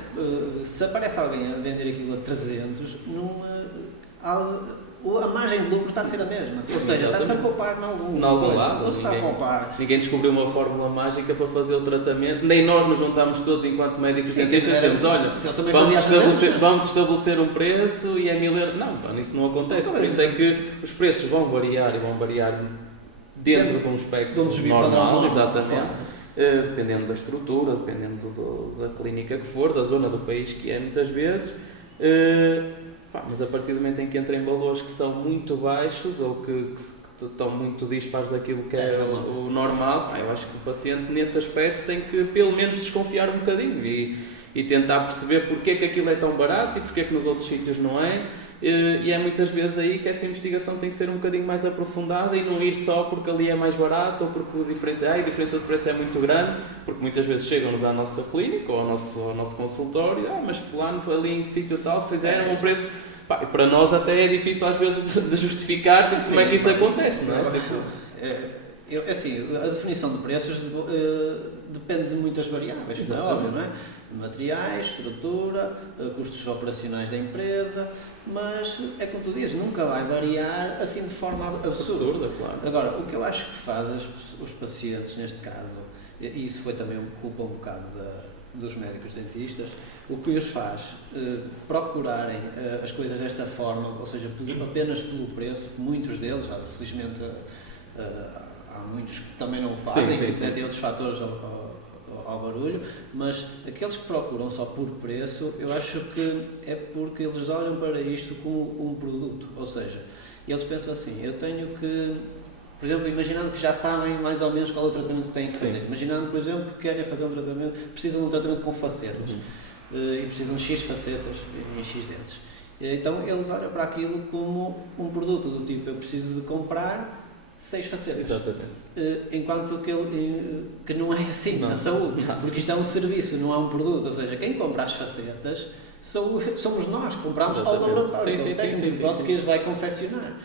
se aparece alguém a vender aquilo a 300, a margem de lucro está a ser a mesma. Sim, ou seja, está-se a poupar em algum lado. Ou se está a poupar. Ninguém descobriu uma fórmula mágica para fazer o tratamento, nem nós nos juntámos todos enquanto médicos dentistas e dizemos, olha, vamos estabelecer um preço e é 1000 euros. Não, isso não acontece. Por isso é que os preços vão variar dentro de um espectro normal, exatamente. Dependendo da estrutura, dependendo da clínica que for, da zona do país que é muitas vezes, Mas a partir do momento em que entra em valores que são muito baixos ou que estão muito dispares daquilo que é o normal, eu acho que o paciente nesse aspecto tem que pelo menos desconfiar um bocadinho e tentar perceber porque é que aquilo é tão barato e porque é que nos outros sítios não é. E é muitas vezes aí que essa investigação tem que ser um bocadinho mais aprofundada e não ir só porque ali é mais barato ou porque a diferença de preço é muito grande, porque muitas vezes chegam-nos à nossa clínica ou ao nosso consultório, mas fulano ali em sítio tal fizeram um preço. Para nós até é difícil às vezes de justificar como é que isso acontece, não é? Assim, a definição de preços depende de muitas variáveis, não é óbvio, não é? Materiais, estrutura, custos operacionais da empresa, mas é como tu dizes, nunca vai variar assim de forma absurda. Claro. Agora, o que eu acho que faz os pacientes neste caso, e isso foi também culpa um bocado dos médicos dentistas, o que os faz procurarem as coisas desta forma, ou seja, apenas pelo preço, muitos deles, felizmente há muitos que também não o fazem, que têm outros fatores ao barulho, mas aqueles que procuram só por preço, eu acho que é porque eles olham para isto como um produto, ou seja, eles pensam assim, eu tenho que, por exemplo, imaginando que já sabem mais ou menos qual é o tratamento que têm que fazer, imaginando, por exemplo, que querem fazer um tratamento, precisam de um tratamento com facetas, e precisam de X facetas e X dentes. Então eles olham para aquilo como um produto, do tipo, eu preciso de comprar 6 facetas. Exatamente. Enquanto que não é assim na saúde, porque isto é um serviço, não é um produto, ou seja, quem compra as facetas somos nós, que compramos ao laboratório, que tem um prótese que eles vai confeccionar.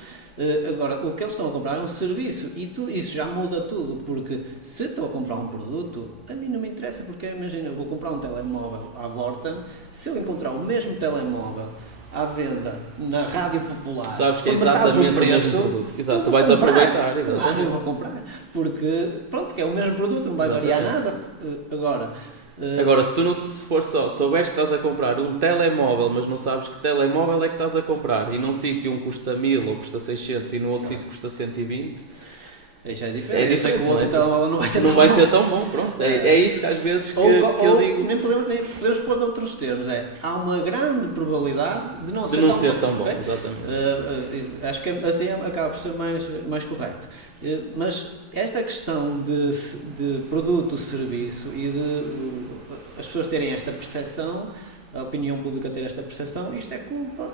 Agora, o que eles estão a comprar é um serviço e isso já muda tudo, porque se estou a comprar um produto, a mim não me interessa, porque imagina, eu vou comprar um telemóvel à Vorten, se eu encontrar o mesmo telemóvel à venda na rádio popular, sabes que é exatamente o mesmo produto. Exato, tu vais aproveitar. Exatamente. Eu vou comprar, porque é o mesmo produto, não vai variar nada. Agora, se for souberes que estás a comprar um telemóvel, mas não sabes que telemóvel é que estás a comprar, e num sítio um custa 1000 ou custa 600 e no outro sítio custa 120, aí já é diferente. Eu sei que o outro telemóvel não vai ser tão bom. Pronto. É isso que às vezes que eu digo. Nem podemos pôr de outros termos. Há uma grande probabilidade de não ser tão bom. Okay? Exatamente. Acho que assim acaba por ser mais correto. Mas esta questão de produto, serviço e de as pessoas terem esta percepção, a opinião pública ter esta percepção, isto é culpa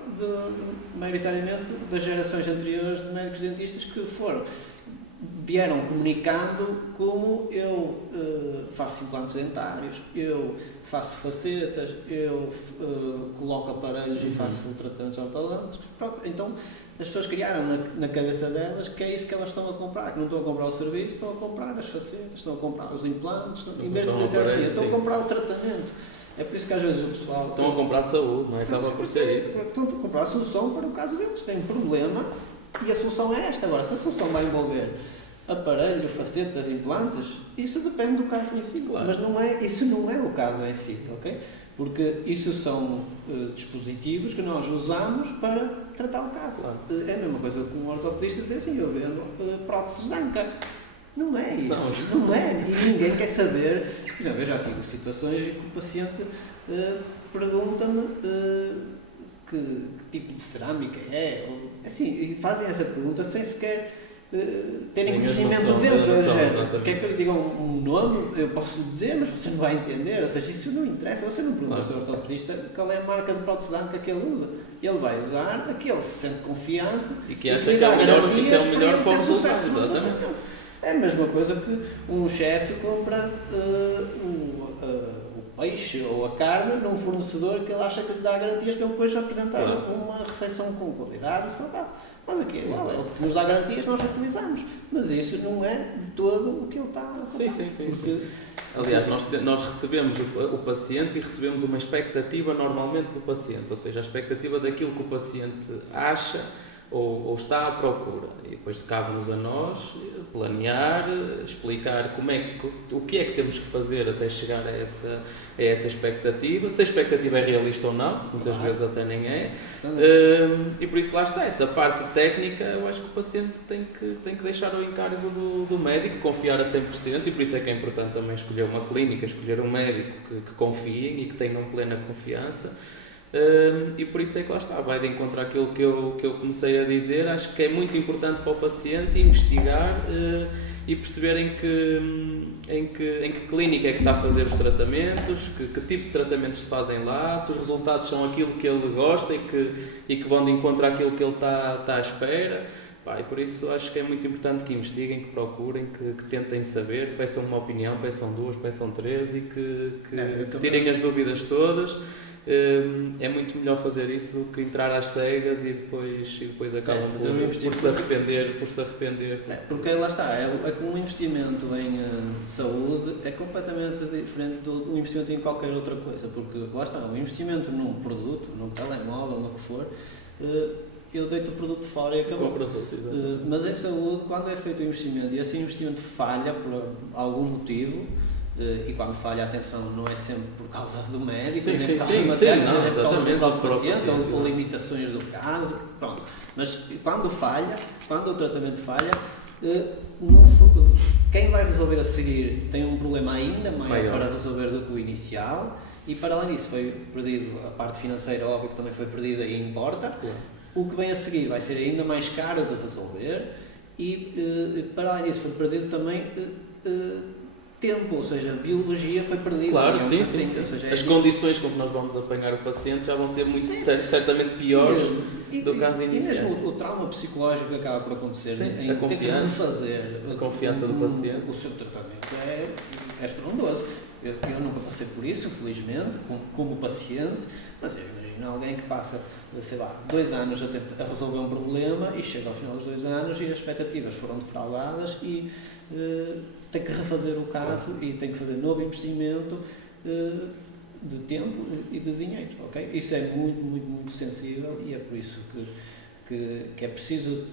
maioritariamente das gerações anteriores de médicos dentistas que vieram comunicando como eu faço implantes dentários, eu faço facetas, eu coloco aparelhos e faço tratamentos ortodônticos. Pronto, então as pessoas criaram na cabeça delas que é isso que elas estão a comprar, que não estão a comprar o serviço, estão a comprar as facetas, estão a comprar os implantes, em vez de pensar assim, estão a comprar o tratamento. É por isso que às vezes o pessoal... Estão a comprar saúde, não é? Acaba por ser isso. Estão a comprar a solução para o caso deles, têm um problema e a solução é esta. Agora, se a solução vai envolver aparelho, facetas, implantes, isso depende do caso em si, claro. Mas isso não é o caso em si, ok? Porque isso são dispositivos que nós usamos para tratar o caso. Claro. É a mesma coisa que um ortopedista dizer assim, eu vendo próteses de anca. Não é isso, não é. E ninguém quer saber. Por exemplo, eu já tive situações em que o paciente pergunta-me que tipo de cerâmica é, ou, assim, e fazem essa pergunta sem sequer terem conhecimento dentro. Quer que eu lhe diga um nome? Eu posso lhe dizer, mas você não vai entender. Ou seja, isso não interessa. Você não pergunta ao seu ortopedista qual é a marca de prótese de anca que ele usa. Ele vai usar a que ele se sente confiante e que acha que é o melhor para o sucesso. É a mesma coisa que um chefe compra o peixe ou a carne num fornecedor que ele acha que lhe dá garantias para ele depois apresentar uma refeição com qualidade e saudável. Mas aqui é igual, ele que nos dá garantias, nós utilizamos. Mas isso não é de todo o que ele está a fazer. Sim. Aliás, nós recebemos o paciente e recebemos uma expectativa normalmente do paciente, ou seja, a expectativa daquilo que o paciente acha ou está à procura. E depois cabe-nos a nós planear, explicar o que é que temos que fazer até chegar a essa expectativa, se a expectativa é realista ou não, muitas vezes até nem é. E por isso lá está, essa parte técnica eu acho que o paciente tem que deixar ao encargo do médico, confiar a 100%, e por isso é que é importante também escolher uma clínica, escolher um médico que confiem e que tenham plena confiança. E por isso é que lá está, vai de encontro àquilo que eu comecei a dizer. Acho que é muito importante para o paciente investigar e perceber em que clínica é que está a fazer os tratamentos, que tipo de tratamentos se fazem lá, se os resultados são aquilo que ele gosta e que vão de encontro àquilo que ele está à espera. E por isso acho que é muito importante que investiguem, que procurem, que tentem saber, peçam uma opinião, peçam 2, peçam 3 e que tirem as dúvidas todas. É muito melhor fazer isso do que entrar às cegas e depois acabam por se arrepender. Porque lá está, é que um investimento em saúde é completamente diferente do investimento em qualquer outra coisa, porque lá está, um investimento num produto, num telemóvel, no que for, eu deito o produto fora e acabou. Mas em saúde, quando é feito o investimento e esse investimento falha por algum motivo, e quando falha, atenção, não é sempre por causa do médico, nem por causa materiais, às vezes é por causa do próprio paciente ou limitações do caso, pronto. Mas quando falha, quando o tratamento falha, quem vai resolver a seguir tem um problema ainda maior para resolver do que o inicial, e para além disso foi perdido a parte financeira, óbvio que também foi perdida e importa. Claro. O que vem a seguir vai ser ainda mais caro de resolver e para além disso foi perdido também tempo, ou seja, a biologia foi perdida. Claro, sim. Ou seja, as condições com que nós vamos apanhar o paciente já vão ser certamente piores do caso inicial. E mesmo o trauma psicológico que acaba por acontecer em ter que refazer a confiança do paciente. O seu tratamento é estrondoso. Eu nunca passei por isso, felizmente, como paciente, mas eu imagino alguém que passa, sei lá, 2 anos a resolver um problema e chega ao final dos 2 anos e as expectativas foram defraudadas e tem que refazer o caso e tem que fazer novo investimento de tempo e de dinheiro, ok? Isso é muito sensível e é por isso que é preciso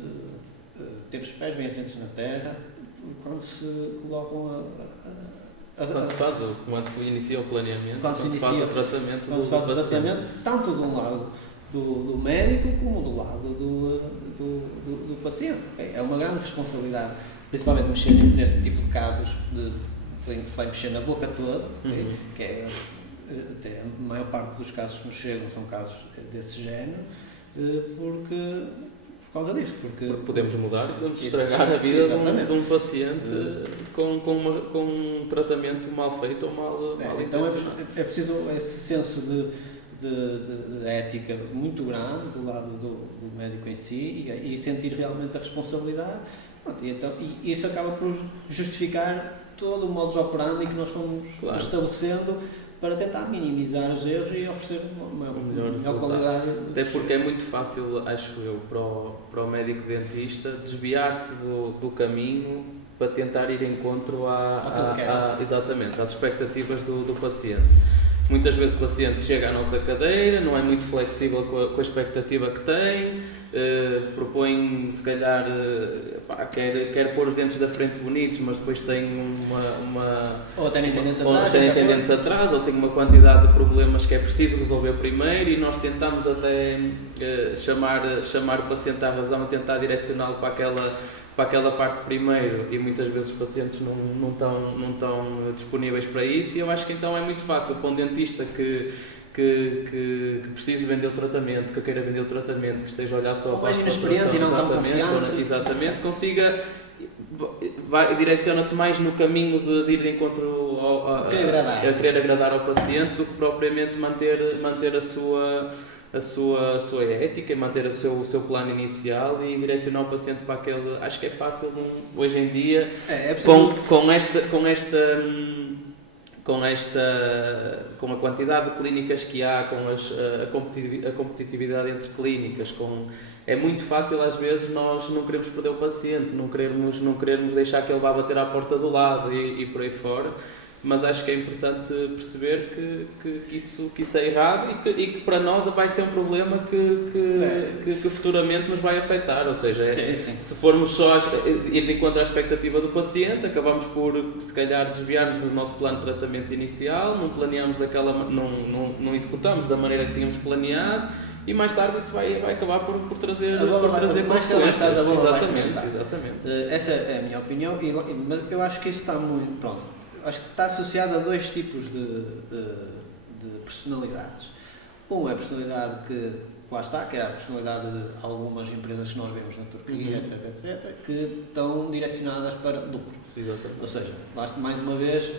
ter os pés bem assentes na terra quando se colocam quando se inicia o planeamento, quando se faz o tratamento quando se faz o tratamento, tanto de um lado do médico como do lado do paciente. Okay? É uma grande responsabilidade, principalmente mexer nesse tipo de casos em que se vai mexer na boca toda, okay? Que é até a maior parte dos casos que nos chegam são casos desse género, por causa disto. Porque podemos mudar, podemos estragar a vida de um paciente com um tratamento mal feito ou mal intencionado. Então é preciso esse senso de ética muito grande do lado do médico em si e sentir realmente a responsabilidade. E isso acaba por justificar todo o modus operandi que nós fomos estabelecendo para tentar minimizar os erros e oferecer uma melhor qualidade. Até porque é muito fácil, acho eu, para o médico dentista desviar-se do caminho para tentar ir em encontro exatamente, às expectativas do paciente. Muitas vezes o paciente chega à nossa cadeira, não é muito flexível com a expectativa que tem, propõe, se calhar, quer pôr os dentes da frente bonitos, mas depois tem ou até nem tem dentes atrás, ou tem uma quantidade de problemas que é preciso resolver primeiro, e nós tentamos até chamar o paciente à razão e tentar direcioná-lo para aquela parte primeiro, e muitas vezes os pacientes não estão disponíveis para isso, e eu acho que então é muito fácil para um dentista que precise vender o tratamento, que queira vender o tratamento, que esteja a olhar só para a inexperiente e não tão confiante. Exatamente, direciona-se mais no caminho de ir de encontro a querer agradar ao paciente do que propriamente manter a sua ética, manter o seu plano inicial e direcionar o paciente para aquele. Acho que é fácil hoje em dia, com a quantidade de clínicas que há, com a competitividade entre clínicas, é muito fácil às vezes nós não queremos perder o paciente, não queremos deixar que ele vá bater à porta do lado e por aí fora. Mas acho que é importante perceber que isso é errado e que para nós vai ser um problema que futuramente nos vai afetar. Ou seja, se formos só ir de encontro à expectativa do paciente, acabamos por, se calhar, desviar-nos do nosso plano de tratamento inicial, não planeamos não executamos da maneira que tínhamos planeado, e mais tarde isso vai acabar por trazer consequências. Exatamente. Essa é a minha opinião, mas eu acho que isso está muito pronto. Acho que está associado a 2 tipos de personalidades. Uma é a personalidade que lá está, que é a personalidade de algumas empresas que nós vemos na Turquia, etc, que estão direcionadas para lucro. Sim, exatamente. Ou seja, mais uma vez,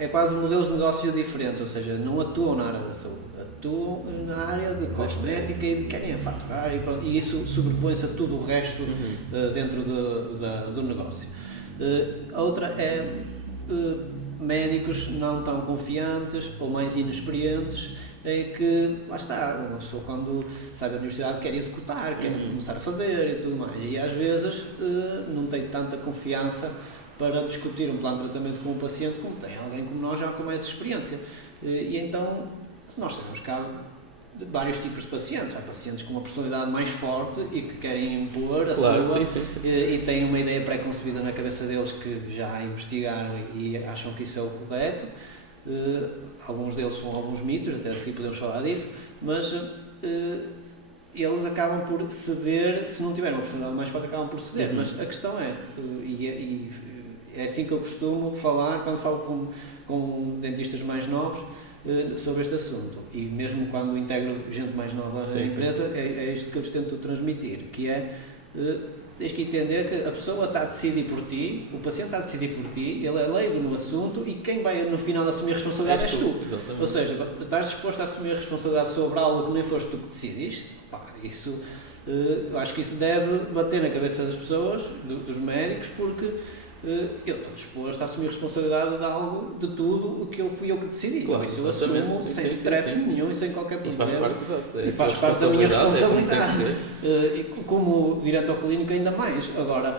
é quase modelos de negócio diferentes, ou seja, não atuam na área da saúde, atuam na área de cosmética e de querem faturar e isso sobrepõe-se a tudo o resto dentro do negócio. Outra é médicos não tão confiantes ou mais inexperientes, é que, lá está, uma pessoa quando sai da universidade quer executar, quer começar a fazer e tudo mais, e às vezes não tem tanta confiança para discutir um plano de tratamento com um paciente como tem alguém como nós já com mais experiência. E então, nós sabemos que há de vários tipos de pacientes. Há pacientes com uma personalidade mais forte e que querem impor a sua sim. E têm uma ideia pré-concebida na cabeça deles que já investigaram e acham que isso é o correto. Alguns deles são alguns mitos, até assim podemos falar disso, mas eles acabam por ceder, se não tiverem uma personalidade mais forte, acabam por ceder. Mas a questão é, e é assim que eu costumo falar quando falo com dentistas mais novos sobre este assunto, e mesmo quando integro gente mais nova na empresa, é isto que eu lhes tento transmitir, que é tens que entender que a pessoa está a decidir por ti, o paciente está a decidir por ti, ele é leigo no assunto e quem vai no final assumir a responsabilidade és tu. Exatamente. Ou seja, estás disposto a assumir a responsabilidade sobre algo que nem foste tu que decidiste? Isso, eu acho que isso deve bater na cabeça das pessoas, dos médicos, porque eu estou disposto a assumir a responsabilidade de algo, de tudo o que fui eu que decidi. Claro, isso eu assumo sem stress nenhum e sem qualquer problema. E faz parte da minha responsabilidade. Como diretor clínico ainda mais. Agora,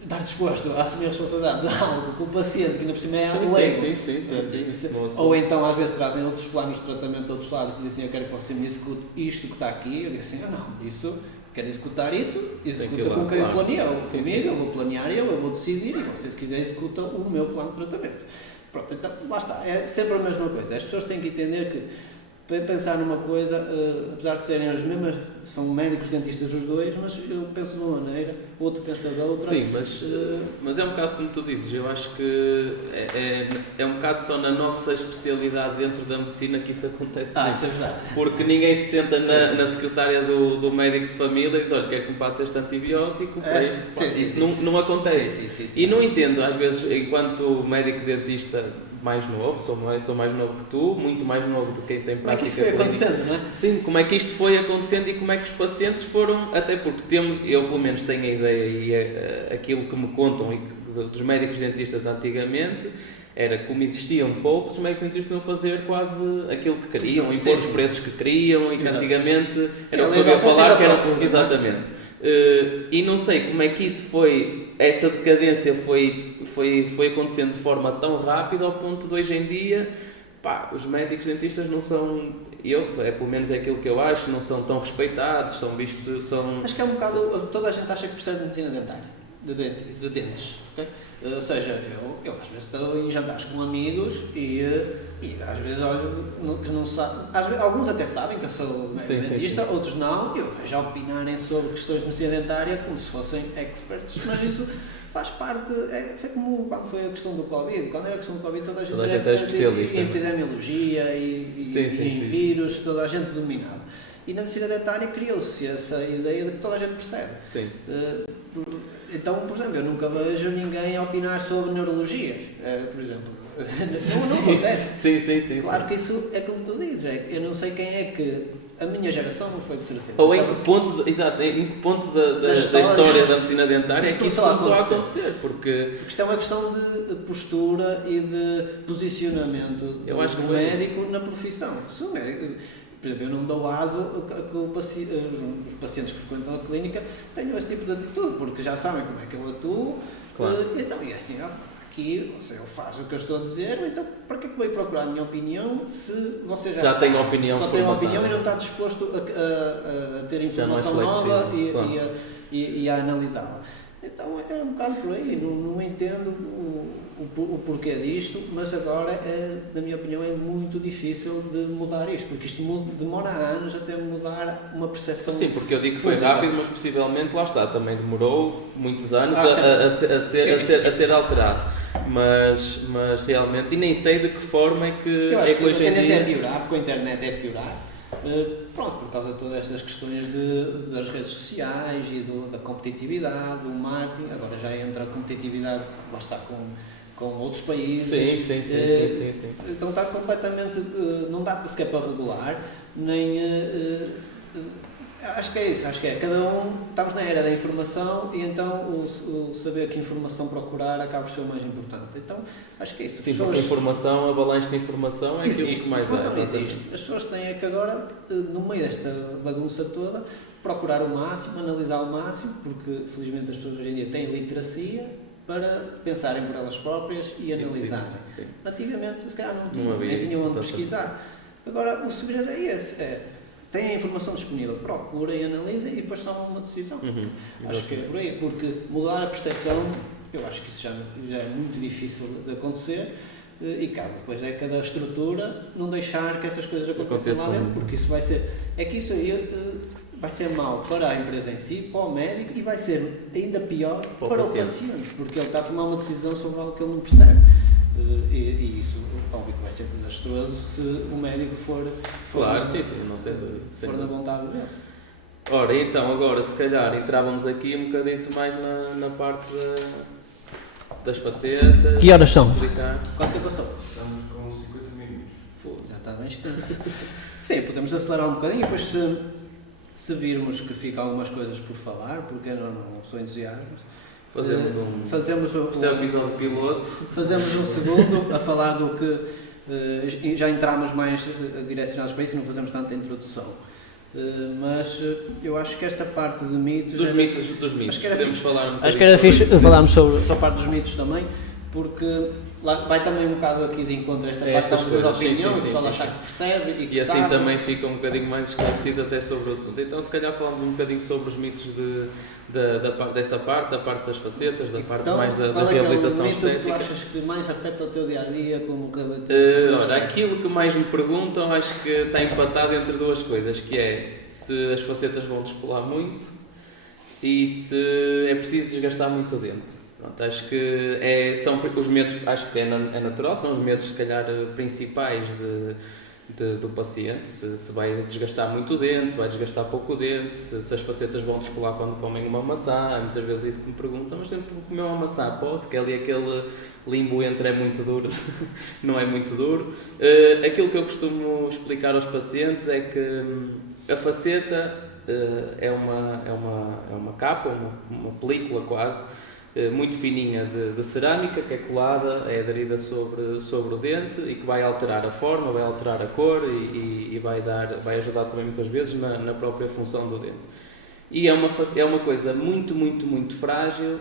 estar disposto a assumir a responsabilidade de algo que o paciente, que ainda por cima é leigo. Sim. Ou então às vezes trazem outros planos de tratamento de outros lados e dizem eu quero que você me execute isto que está aqui. Eu digo assim, não, isso... Quero executar isso, executa com quem eu planeou. Comigo, eu vou planear eu vou decidir e você, se quiser, executa o meu plano de tratamento. Pronto, então, lá está, é sempre a mesma coisa. As pessoas têm que entender que, para pensar numa coisa, apesar de serem as mesmas, são médicos dentistas os dois, mas eu penso de uma maneira, o outro pensa da outra. Sim, mas é um bocado como tu dizes, eu acho que é um bocado só na nossa especialidade dentro da medicina que isso acontece. Isso é verdade. Porque ninguém se senta na secretária do médico de família e diz, olha, quer que me passe este antibiótico? Isso não acontece. Sim. E não entendo, às vezes, enquanto médico dentista mais novo, sou mais novo que tu, muito mais novo do que quem tem prática. Como é que isto foi acontecendo, não é? Sim, como é que isto foi acontecendo e como é que os pacientes foram, até porque eu pelo menos tenho a ideia e aquilo que me contam dos médicos dentistas antigamente, era como existiam poucos, os médicos dentistas podiam fazer quase aquilo que queriam, impor os preços que queriam e que antigamente era o que sabia falar, que era... Exatamente. E não sei como é que isso foi, essa decadência foi acontecendo de forma tão rápida ao ponto de hoje em dia, os médicos dentistas não são, pelo menos é aquilo que eu acho, não são tão respeitados, são vistos, Acho que é um bocado, toda a gente acha que percebe medicina dentária, de dentes, ok? Ou seja, eu às vezes estou em jantares com amigos e às vezes olho que não sabem, alguns até sabem que eu sou dentista, outros não, e eu vejo a opinarem sobre questões de medicina dentária como se fossem experts, mas isso faz parte, foi como quando foi a questão do Covid, quando era a questão do Covid toda a gente era especialista em epidemiologia e em vírus, toda a gente dominava. E na medicina dentária criou-se essa ideia de que toda a gente percebe. Sim. Então, por exemplo, eu nunca vejo ninguém a opinar sobre neurologias, por exemplo. Não acontece. Sim. Claro que isso é como tu dizes, eu não sei quem é que a minha geração não foi de certeza. Ou em que ponto, da história da medicina dentária é que isso começou a acontecer? Porque isto é uma questão de postura e de posicionamento do médico na profissão. Se o médico, por exemplo, eu não dou aso a que os pacientes que frequentam a clínica tenham esse tipo de atitude, porque já sabem como é que eu atuo. Claro. Então, e assim, aqui, eu faço o que eu estou a dizer, então para que é que vou procurar a minha opinião se você já sabe, tem uma opinião só tem uma opinião e não está disposto a ter informação nova e a analisá-la. Então é um bocado por aí, não entendo o porquê disto, mas agora, na minha opinião, é muito difícil de mudar isto, porque isto demora anos até mudar uma percepção. Sim, porque eu digo que foi rápido, mas possivelmente, lá está, também demorou muitos anos a ser alterado. mas realmente, e nem sei de que forma é que, Eu acho que a hoje em tendência é dia... piorar, porque a internet é piorar. Pronto, por causa de todas estas questões das redes sociais e da competitividade, do marketing. Agora já entra a competitividade, lá está, com outros países. Sim. Então está completamente, não dá sequer para regular, nem... acho que é isso, cada um, estamos na era da informação e então o saber que informação procurar acaba por ser o mais importante. Então, acho que é isso. Sim, porque a informação, a avalanche de informação é aquilo que mais existe. As pessoas têm que agora, no meio desta bagunça toda, procurar o máximo, analisar o máximo, porque felizmente as pessoas hoje em dia têm literacia para pensarem por elas próprias e analisarem. Sim. Antigamente, se calhar não Não havia nem tinham onde isso, pesquisar. Agora, o segredo é esse, têm a informação disponível, procurem, analisem e depois tomam uma decisão. Acho que é por aí, porque mudar a percepção, eu acho que isso já é muito difícil de acontecer e cabe depois é cada estrutura não deixar que essas coisas aconteçam lá dentro, porque isso vai ser, isso aí vai ser mau para a empresa em si, para o médico e vai ser ainda pior para o paciente, porque ele está a tomar uma decisão sobre algo que ele não percebe. E isso, óbvio que vai ser desastroso se o médico for Claro, sim, não sei. For na vontade dele. Ora, então, agora, se calhar, entrávamos aqui um bocadinho mais na parte das facetas. Que horas são? Explicar. Quanto tempo passou? Estamos com 50 minutos. Já está bem extenso. Sim, podemos acelerar um bocadinho e depois se virmos que fica algumas coisas por falar, porque é normal, uma pessoa entusiasma. Fazemos isto é o episódio piloto. Fazemos um segundo a falar do que já entramos mais direcionados para isso e não fazemos tanta introdução. Mas eu acho que esta parte de mitos... Dos mitos. Podemos falar um bocadinho. Acho que era fixe falarmos sobre a parte dos mitos também, porque lá vai também um bocado aqui de encontro a esta parte da opinião, e o pessoal achar que percebe e que e assim sabe. também fica um bocadinho mais esclarecido até sobre o assunto. Então, se calhar falamos um bocadinho sobre os mitos dessa parte, da parte das facetas, da parte mais da reabilitação estética. Qual é o mito que tu achas que mais afeta o teu dia-a-dia como reabilitação? Aquilo que mais me perguntam, acho que está empatado entre duas coisas, que é se as facetas vão descolar muito e se é preciso desgastar muito o dente. Pronto, acho que são os medos, acho que é natural, são os medos se calhar principais do paciente, se vai desgastar muito o dente, se vai desgastar pouco o dente, se as facetas vão descolar quando comem uma maçã, muitas vezes é isso que me perguntam, mas sempre que comer uma maçã, posso, que é ali aquele limbo entre é muito duro, não é muito duro. Aquilo que eu costumo explicar aos pacientes é que a faceta é uma capa, uma película quase, muito fininha de cerâmica, que é colada, é aderida sobre o dente e que vai alterar a forma, vai alterar a cor e vai ajudar também muitas vezes na própria função do dente. E é uma coisa muito, muito, muito frágil,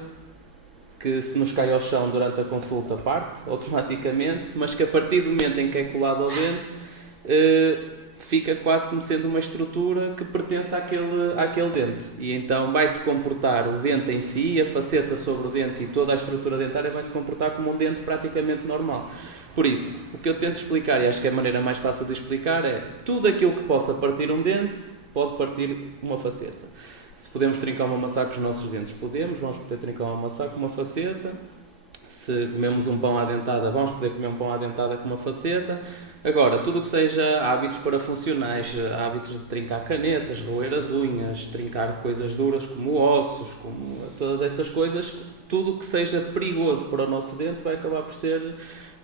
que se nos cai ao chão durante a consulta parte automaticamente, mas que a partir do momento em que é colado ao dente, fica quase como sendo uma estrutura que pertence àquele dente. E então vai-se comportar o dente em si, a faceta sobre o dente e toda a estrutura dentária vai-se comportar como um dente praticamente normal. Por isso, o que eu tento explicar, e acho que é a maneira mais fácil de explicar, é tudo aquilo que possa partir um dente, pode partir uma faceta. Se podemos trincar uma maçã com os nossos dentes, vamos poder trincar uma maçã com uma faceta. Se comemos um pão à dentada, vamos poder comer um pão à dentada com uma faceta. Agora, tudo o que seja hábitos parafuncionais, hábitos de trincar canetas, roer as unhas, trincar coisas duras como ossos, como todas essas coisas, tudo o que seja perigoso para o nosso dente vai acabar por ser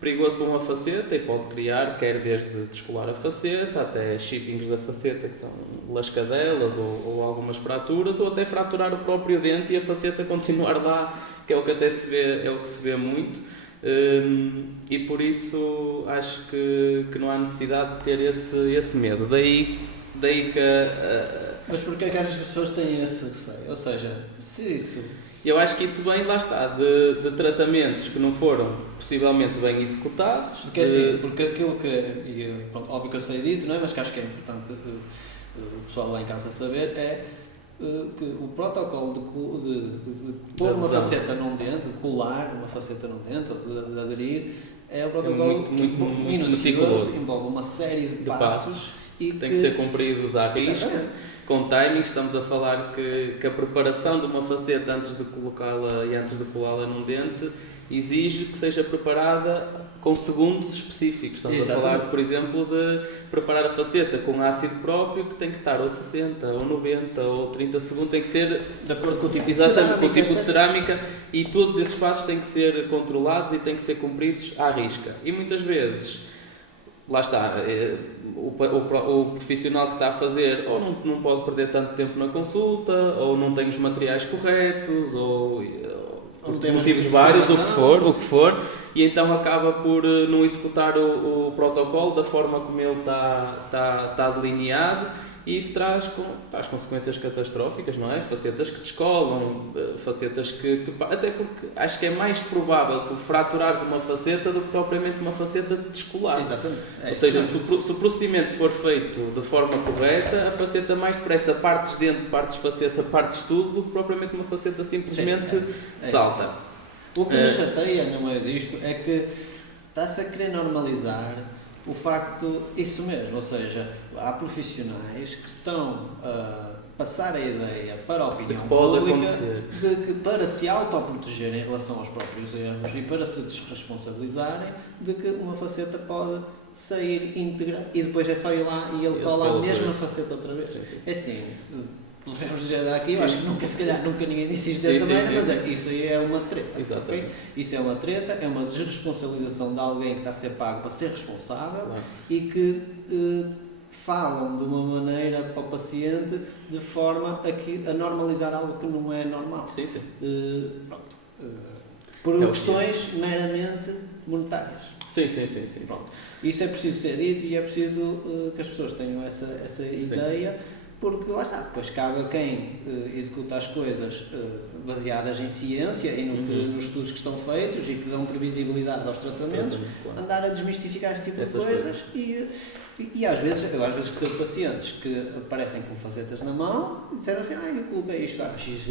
perigoso para uma faceta e pode criar, quer desde descolar a faceta, até chippings da faceta, que são lascadelas ou algumas fraturas, ou até fraturar o próprio dente e a faceta continuar lá, que é o que até se vê muito. E por isso acho que não há necessidade de ter esse medo. Daí que... Mas porquê é que achas que as pessoas têm esse receio? Ou seja, se isso... Eu acho que isso vem, lá está, de tratamentos que não foram possivelmente bem executados. Porque aquilo que... E, pronto, óbvio que eu sei disso, não é? Mas que acho que é importante o pessoal lá em casa saber que o protocolo de pôr uma faceta num dente, de colar uma faceta num dente, de aderir, é um protocolo muito minucioso, envolve uma série de passos e tem que ser cumprido à risca, com timing. Estamos a falar que a preparação de uma faceta antes de colocá-la e antes de colá-la num dente exige que seja preparada com segundos específicos. Estamos a falar, por exemplo, de preparar a faceta com ácido próprio, que tem que estar ou 60, ou 90, ou 30 segundos, tem que ser de acordo com o tipo de cerâmica, e todos esses passos têm que ser controlados e têm que ser cumpridos à risca. E muitas vezes, lá está, o profissional que está a fazer ou não pode perder tanto tempo na consulta, ou não tem os materiais corretos, ou por motivos vários, o que for, e então acaba por não executar o protocolo da forma como ele está delineado, e isso traz consequências catastróficas, não é? Facetas que descolam, facetas que até porque acho que é mais provável tu fraturares uma faceta do que propriamente uma faceta descolar. Exatamente. Ou seja, se o procedimento for feito de forma correta, a faceta mais depressa partes dente, partes faceta, partes tudo, do que propriamente uma faceta simplesmente salta. O que me chateia no meio disto é que está-se a querer normalizar o facto, isso mesmo, ou seja, há profissionais que estão a passar a ideia para a opinião pública de que para se autoprotegerem em relação aos próprios erros e para se desresponsabilizarem, de que uma faceta pode sair íntegra e depois é só ir lá e ele cola a mesma faceta outra vez. Sim. É assim, podemos dizer daqui, eu acho que se calhar nunca ninguém disse isto desta maneira, mas isso aí é uma treta. Okay? Isso é uma treta, é uma desresponsabilização de alguém que está a ser pago para ser responsável e que falam de uma maneira para o paciente de forma a normalizar algo que não é normal. Por questões meramente monetárias. Sim. Isso é preciso ser dito e é preciso que as pessoas tenham essa ideia. Porque lá está, depois cabe a quem executa as coisas baseadas em ciência e nos estudos que estão feitos e que dão previsibilidade aos tratamentos, andar a desmistificar este tipo de coisas e às vezes recebo pacientes que aparecem com facetas na mão e disseram assim, eu coloquei isto há X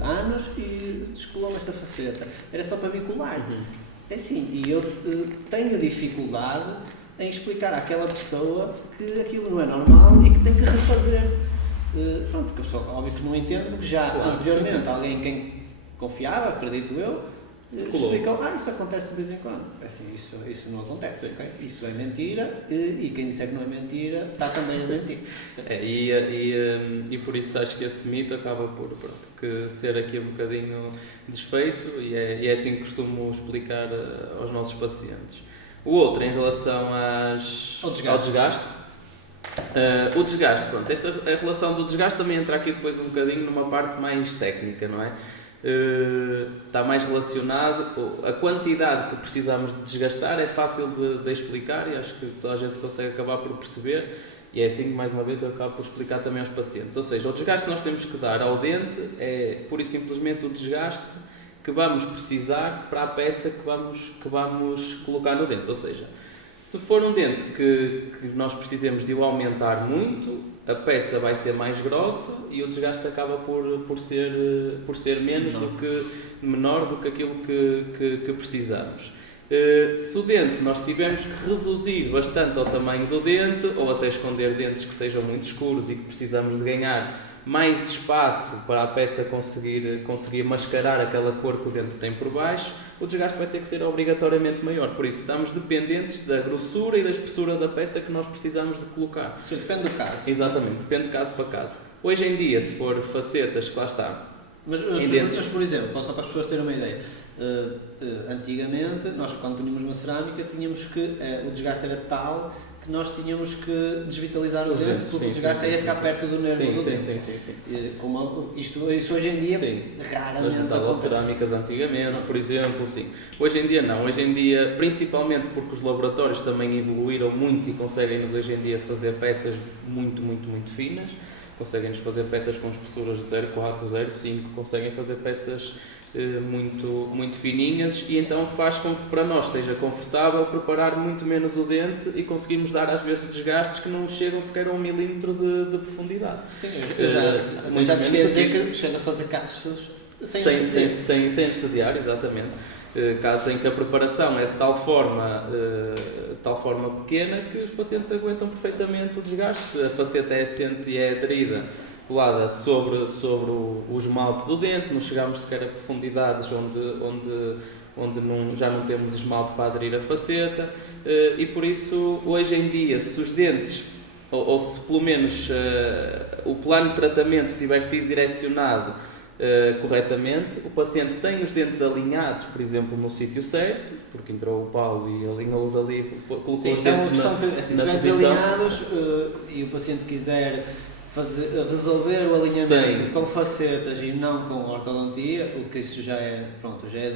anos e descolou-me esta faceta, era só para me colar. É assim, e eu tenho dificuldade em explicar àquela pessoa que aquilo não é normal e que tem que refazer. Porque a pessoa, óbvio que não entende, porque já anteriormente alguém em quem confiava, acredito eu, explicou, isso acontece de vez em quando. Assim, isso não acontece. Okay? Isso é mentira e quem disser que não é mentira está também a mentir. E por isso acho que esse mito acaba por que ser aqui um bocadinho desfeito e é assim que costumo explicar aos nossos pacientes. O outro, em relação ao desgaste. O desgaste, pronto, a relação do desgaste também entra aqui depois um bocadinho numa parte mais técnica, não é? Está mais relacionado, a quantidade que precisamos de desgastar é fácil de explicar e acho que toda a gente consegue acabar por perceber e é assim que mais uma vez eu acabo por explicar também aos pacientes. Ou seja, o desgaste que nós temos que dar ao dente é pura e simplesmente o desgaste que vamos precisar para a peça que vamos colocar no dente, ou seja, se for um dente que nós precisemos de o aumentar muito, a peça vai ser mais grossa e o desgaste acaba por ser menor do que aquilo que precisamos. Se o dente nós tivermos que reduzir bastante ao tamanho do dente ou até esconder dentes que sejam muito escuros e que precisamos de ganhar mais espaço para a peça conseguir mascarar aquela cor que o dente tem por baixo, o desgaste vai ter que ser obrigatoriamente maior. Por isso, estamos dependentes da grossura e da espessura da peça que nós precisamos de colocar. Sim, depende do caso. Exatamente, depende de caso para caso. Hoje em dia, se for facetas, que lá está. Mas por exemplo, só para as pessoas terem uma ideia, antigamente, nós quando punhamos uma cerâmica, tínhamos que, o desgaste era tal que nós tínhamos que desvitalizar o dente porque o desgaste ia ficar perto do nervo do dente. Sim. Isso hoje em dia raramente acontece. Cerâmicas antigamente, por exemplo, sim. Hoje em dia não. Hoje em dia, principalmente porque os laboratórios também evoluíram muito e conseguem-nos hoje em dia fazer peças muito, muito, muito finas. Conseguem-nos fazer peças com espessuras de 0,4, 0,5, conseguem fazer peças muito, muito fininhas e então faz com que para nós seja confortável preparar muito menos o dente e conseguimos dar às vezes desgastes que não chegam sequer a 1 milímetro de profundidade. Sim, eu já te cheguei a dizer que chega a fazer casos sem anestesiar, exatamente. Casos em que a preparação é de tal forma pequena que os pacientes aguentam perfeitamente o desgaste. A faceta é assente e é aderida, colada sobre o esmalte do dente, não chegamos sequer a profundidades onde já não temos esmalte para aderir à faceta, e por isso, hoje em dia, se os dentes, ou se pelo menos o plano de tratamento tiver sido direcionado corretamente, o paciente tem os dentes alinhados, por exemplo, no sítio certo, porque entrou o Paulo e alinhou-os ali, colocou os dentes na posição. Alinhados e o paciente quiser resolver o alinhamento com facetas e não com ortodontia, o que isso já é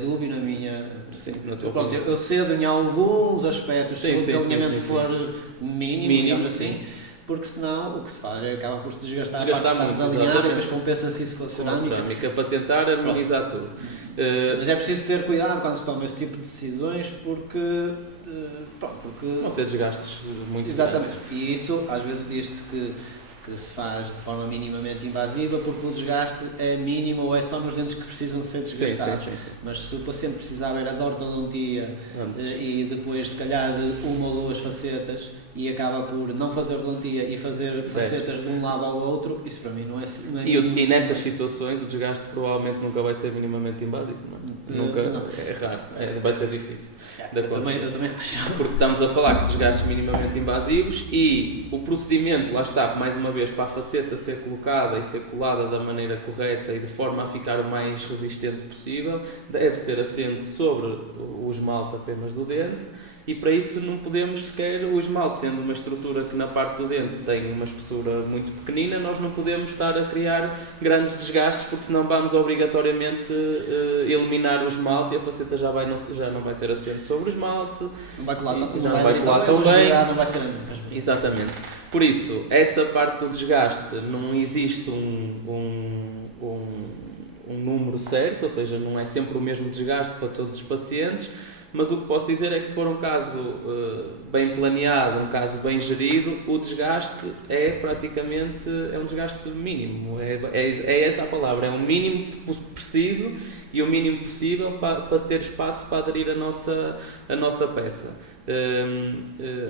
dúbio na minha... Sim, eu cedo em alguns aspectos, se o alinhamento for mínimo, digamos assim, porque senão o que se faz é acaba por se desgastar a parte que está desalinhada e depois compensa-se isso com a cerâmica para tentar harmonizar tudo. Mas é preciso ter cuidado quando se toma esse tipo de decisões porque vão ser desgastes muito exatamente. grandes. E isso às vezes diz-se que se faz de forma minimamente invasiva porque o desgaste é mínimo ou é só nos dentes que precisam ser desgastados. Sim. Mas se o paciente precisar era de ortodontia e depois se calhar de uma ou duas facetas e acaba por não fazer ortodontia e fazer facetas de um lado ao outro, isso para mim não é e nessas situações o desgaste provavelmente nunca vai ser minimamente invasivo, não? É raro, vai ser difícil. Eu também acho. Porque estamos a falar que desgastes minimamente invasivos e o procedimento, lá está, mais uma vez, para a faceta ser colocada e ser colada da maneira correta e de forma a ficar o mais resistente possível, deve ser assente sobre o esmalte apenas do dente. E para isso não podemos sequer, o esmalte sendo uma estrutura que na parte do dente tem uma espessura muito pequenina, nós não podemos estar a criar grandes desgastes porque senão vamos obrigatoriamente eliminar o esmalte e a faceta já não vai ser assente sobre o esmalte, não vai colar, já não vai colar tão bem. Não vai ser exatamente. Por isso, essa parte do desgaste não existe um número certo, ou seja, não é sempre o mesmo desgaste para todos os pacientes. Mas o que posso dizer é que se for um caso bem planeado, um caso bem gerido, o desgaste é praticamente um desgaste mínimo. É essa a palavra, é o mínimo preciso e o mínimo possível para ter espaço para aderir a nossa peça.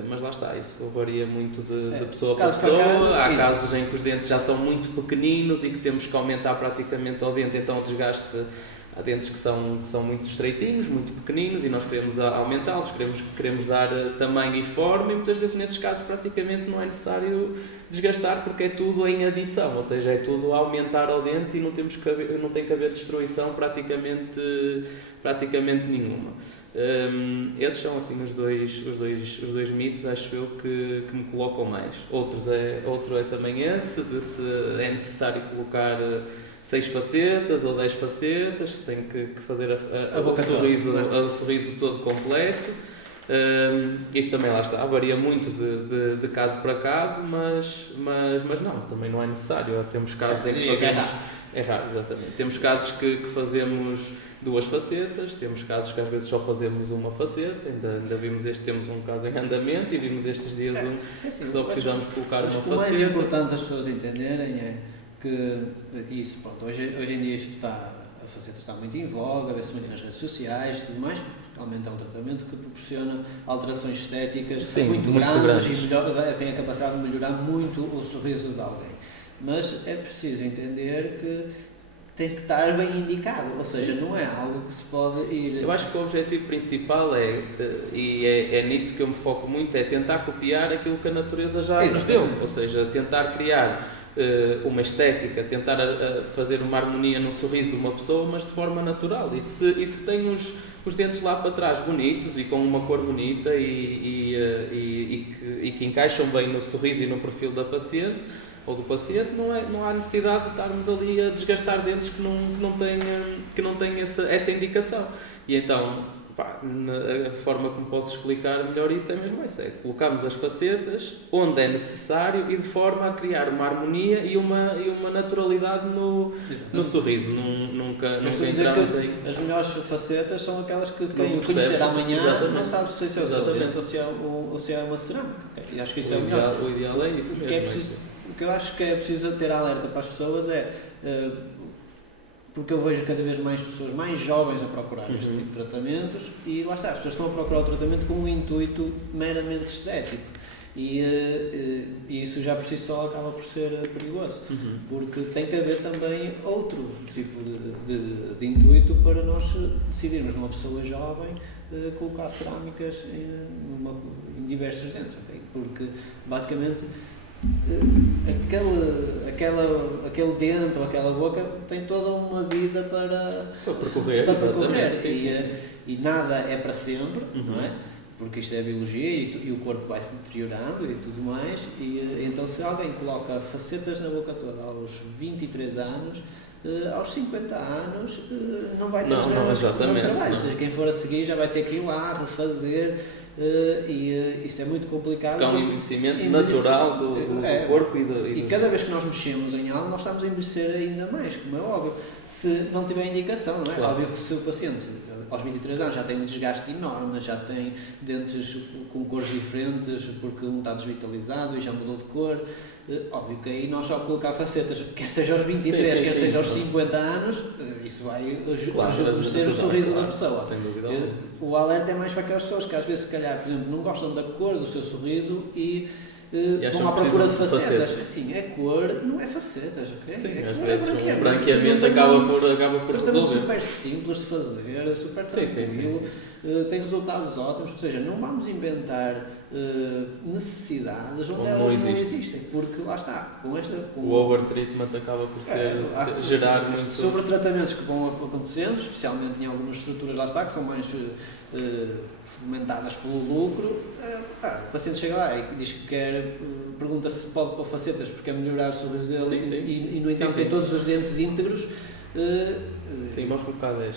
Mas lá está, isso varia muito de pessoa para pessoa. Há casos em que os dentes já são muito pequeninos e que temos que aumentar praticamente ao dente, então o desgaste... Há dentes que são muito estreitinhos, muito pequeninos e nós queremos aumentá-los, queremos dar tamanho e forma e muitas vezes nesses casos praticamente não é necessário desgastar porque é tudo em adição, ou seja, é tudo a aumentar ao dente e não tem que haver destruição praticamente nenhuma. Esses são assim os dois mitos, acho eu, que me colocam mais. Outro é também esse, de se é necessário colocar 6 facetas ou 10 facetas, se tem que fazer o sorriso todo completo. Isso também lá está, varia muito de caso para caso, mas não, também não é necessário. Temos casos em que fazemos... É raro, exatamente. Temos casos que fazemos 2 facetas, temos casos que às vezes só fazemos uma faceta, ainda vimos temos um caso em andamento e vimos estes dias que só precisamos de colocar uma faceta. O mais importante as pessoas entenderem é que isso, pronto, hoje em dia a faceta está muito em voga, vê-se muito nas redes sociais e tudo mais, porque realmente é um tratamento que proporciona alterações estéticas muito grandes e tem a capacidade de melhorar muito o sorriso de alguém. Mas é preciso entender que tem que estar bem indicado, ou seja, não é algo que se pode ir... Eu acho que o objetivo principal é nisso que eu me foco muito, é tentar copiar aquilo que a natureza já nos deu, ou seja, tentar criar uma estética, tentar fazer uma harmonia no sorriso de uma pessoa, mas de forma natural. E se tem os dentes lá para trás bonitos e com uma cor bonita e que encaixam bem no sorriso e no perfil da paciente ou do paciente, não há necessidade de estarmos ali a desgastar dentes que não têm essa indicação. E então, a forma como posso explicar melhor isso é mesmo essa, é colocarmos as facetas onde é necessário e de forma a criar uma harmonia e uma naturalidade no sorriso. Nunca entramos aí. As melhores facetas são aquelas que quem conhecer amanhã não sabe se é o seu dente ou se é uma cerâmica. E acho que isso é o melhor. O ideal é isso mesmo. O que eu acho que é preciso ter alerta para as pessoas porque eu vejo cada vez mais pessoas mais jovens a procurar este tipo de tratamentos e lá está, as pessoas estão a procurar o tratamento com um intuito meramente estético e isso já por si só acaba por ser perigoso, porque tem que haver também outro tipo de intuito para nós decidirmos numa pessoa jovem colocar cerâmicas em diversos dentes, okay? Porque basicamente aquele dente ou aquela boca tem toda uma vida para percorrer, e nada é para sempre, não é? Porque isto é biologia e o corpo vai se deteriorando e tudo mais, e então se alguém coloca facetas na boca toda aos 23 anos, aos 50 anos não vai ter os mesmos trabalhos, ou seja, quem for a seguir já vai ter que ir lá refazer, e isso é muito complicado. É um envelhecimento natural do corpo e cada vez que nós mexemos em algo, nós estamos a envelhecer ainda mais, como é óbvio, se não tiver indicação, não é? Claro. Óbvio que se o paciente aos 23 anos já tem um desgaste enorme, já tem dentes com cores diferentes porque um está desvitalizado e já mudou de cor, óbvio que aí nós só colocar facetas, quer seja aos 23, quer seja aos 50 anos, isso vai ser o sorriso da pessoa. Sem dúvida. O alerta é mais para aquelas pessoas que às vezes, se calhar, por exemplo, não gostam da cor do seu sorriso e vão à procura de facetas. Sim, é cor, não é facetas, ok? Sim, é às cor, vezes branqueamento. o branqueamento acaba por Tratamento resolver. super simples de fazer, super tranquilo, tem resultados ótimos, ou seja, não vamos inventar necessidades onde elas não existem, porque lá está, o over-treatment acaba por gerar muito... Sobre tratamentos que vão acontecendo, especialmente em algumas estruturas, lá está, que são mais fomentadas pelo lucro, o paciente chega lá e diz que quer, pergunta se pode pôr facetas porque é melhorar o sorriso dele e no entanto tem todos os dentes íntegros. Sim, vamos colocar 10.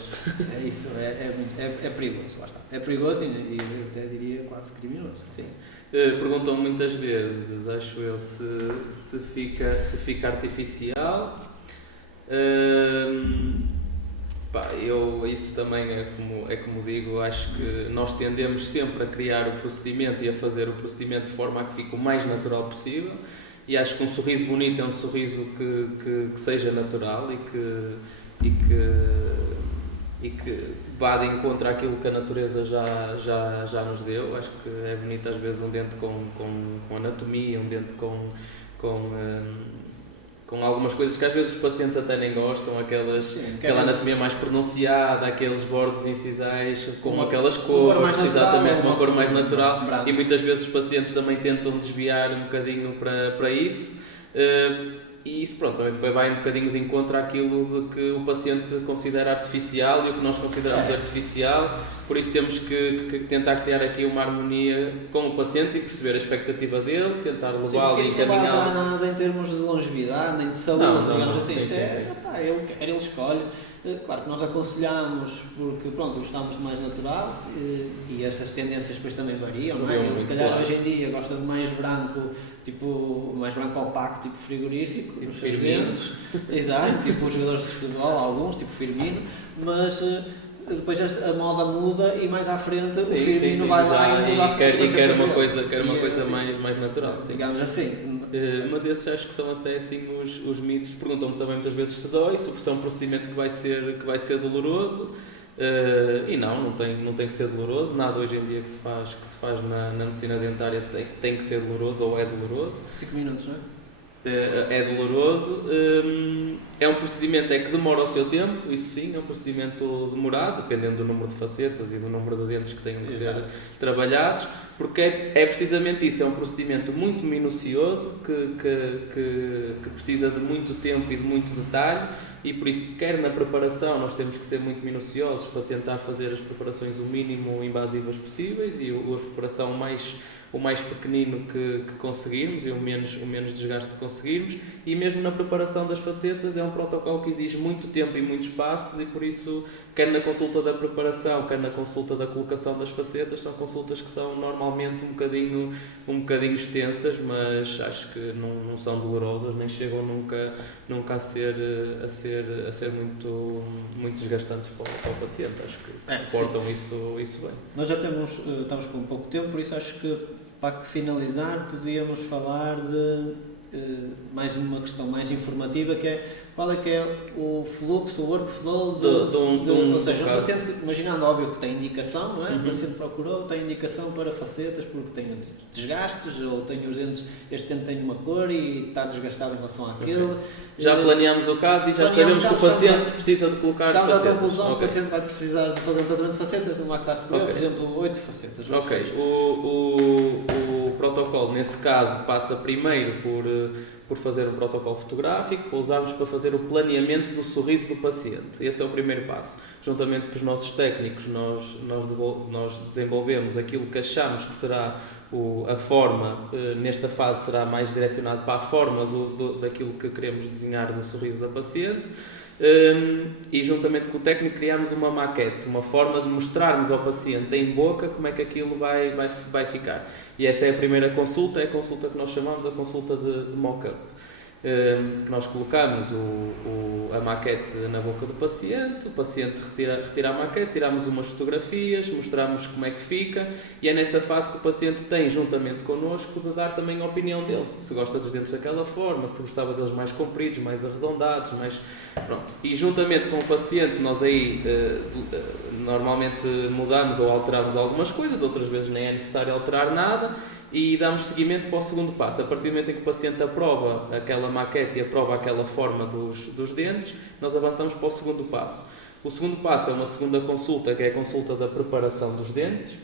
É isso, é perigoso, lá está. É perigoso e até diria quase criminoso. Sim. Perguntam muitas vezes, acho eu, se fica artificial. Isso também é como digo, acho que nós tendemos sempre a criar o procedimento e a fazer o procedimento de forma a que fique o mais natural possível, e acho que um sorriso bonito é um sorriso que seja natural e que vá de encontro àquilo que a natureza já nos deu. Acho que é bonito às vezes um dente com anatomia, um dente com algumas coisas que às vezes os pacientes até nem gostam, aquela anatomia mais pronunciada, aqueles bordos incisais com aquelas cores, exatamente, uma cor mais natural, e muitas vezes os pacientes também tentam desviar um bocadinho para isso, e isso também vai um bocadinho de encontro àquilo de que o paciente considera artificial e o que nós consideramos artificial, por isso temos que tentar criar aqui uma harmonia com o paciente e perceber a expectativa dele, tentar levá-lo e encaminhá-lo. Não vai nada em termos de longevidade, nem de saúde, digamos assim. Ele escolhe. Claro que nós aconselhamos porque gostamos de mais natural e essas tendências depois também variam, não é? Ele se calhar hoje em dia gosta de mais branco opaco, tipo frigorífico, nos seus dentes, exato, tipo os jogadores de futebol, alguns, tipo Firmino, mas depois a moda muda e mais à frente o Firmino vai lá e muda e quer uma coisa mais natural, digamos assim. Mas esses acho que são até assim os mitos. Perguntam-me também muitas vezes se dói, se é um procedimento que vai ser doloroso, e não tem que ser doloroso. Nada hoje em dia que se faz na medicina dentária tem que ser doloroso ou é doloroso. 5 minutos, não é? É doloroso, é um procedimento que demora o seu tempo, isso sim, é um procedimento demorado, dependendo do número de facetas e do número de dentes que têm de ser trabalhados, porque é precisamente isso, é um procedimento muito minucioso, que precisa de muito tempo e de muito detalhe, e por isso, quer na preparação, nós temos que ser muito minuciosos para tentar fazer as preparações o mínimo invasivas possíveis e a preparação o mais pequenino que conseguirmos e o menos desgaste que conseguirmos, e mesmo na preparação das facetas é um protocolo que exige muito tempo e muitos passos, e por isso, quer na consulta da preparação, quer na consulta da colocação das facetas, são consultas que são normalmente um bocadinho extensas, mas acho que não são dolorosas, nem chegam nunca a ser muito desgastantes para o paciente. Acho que suportam isso bem. Nós já estamos com pouco tempo, por isso acho que para finalizar podíamos falar de mais uma questão mais informativa, que é qual é que é o fluxo, o workflow ou seja, um paciente, imaginando óbvio que tem indicação, não é? O paciente procurou, tem indicação para facetas porque tem desgastes ou tem os dentes, este dente tem uma cor e está desgastado em relação àquilo. Okay. Já planeamos o caso e já sabemos que o paciente precisa de colocar facetas. Chegamos à conclusão que o paciente vai precisar de fazer um tratamento de facetas no maxar superior, por exemplo, 8 facetas. Ok, o protocolo nesse caso passa primeiro por fazer um protocolo fotográfico, para usarmos para fazer o planeamento do sorriso do paciente. Esse é o primeiro passo. Juntamente com os nossos técnicos, nós desenvolvemos aquilo que achamos que será a forma, nesta fase será mais direcionado para a forma daquilo que queremos desenhar do sorriso da paciente. E juntamente com o técnico criamos uma maquete, uma forma de mostrarmos ao paciente em boca como é que aquilo vai ficar. E essa é a primeira consulta, é a consulta que nós chamamos a consulta de mock-up. Que nós colocamos a maquete na boca do paciente, o paciente retira a maquete, tiramos umas fotografias, mostramos como é que fica e é nessa fase que o paciente tem, juntamente connosco, de dar também a opinião dele, se gosta dos dentes daquela forma, se gostava deles mais compridos, mais arredondados, Pronto. E juntamente com o paciente nós aí normalmente mudamos ou alteramos algumas coisas, outras vezes nem é necessário alterar nada e damos seguimento para o segundo passo. A partir do momento em que o paciente aprova aquela maquete e aprova aquela forma dos dentes, nós avançamos para o segundo passo. O segundo passo é uma segunda consulta, que é a consulta da preparação dos dentes.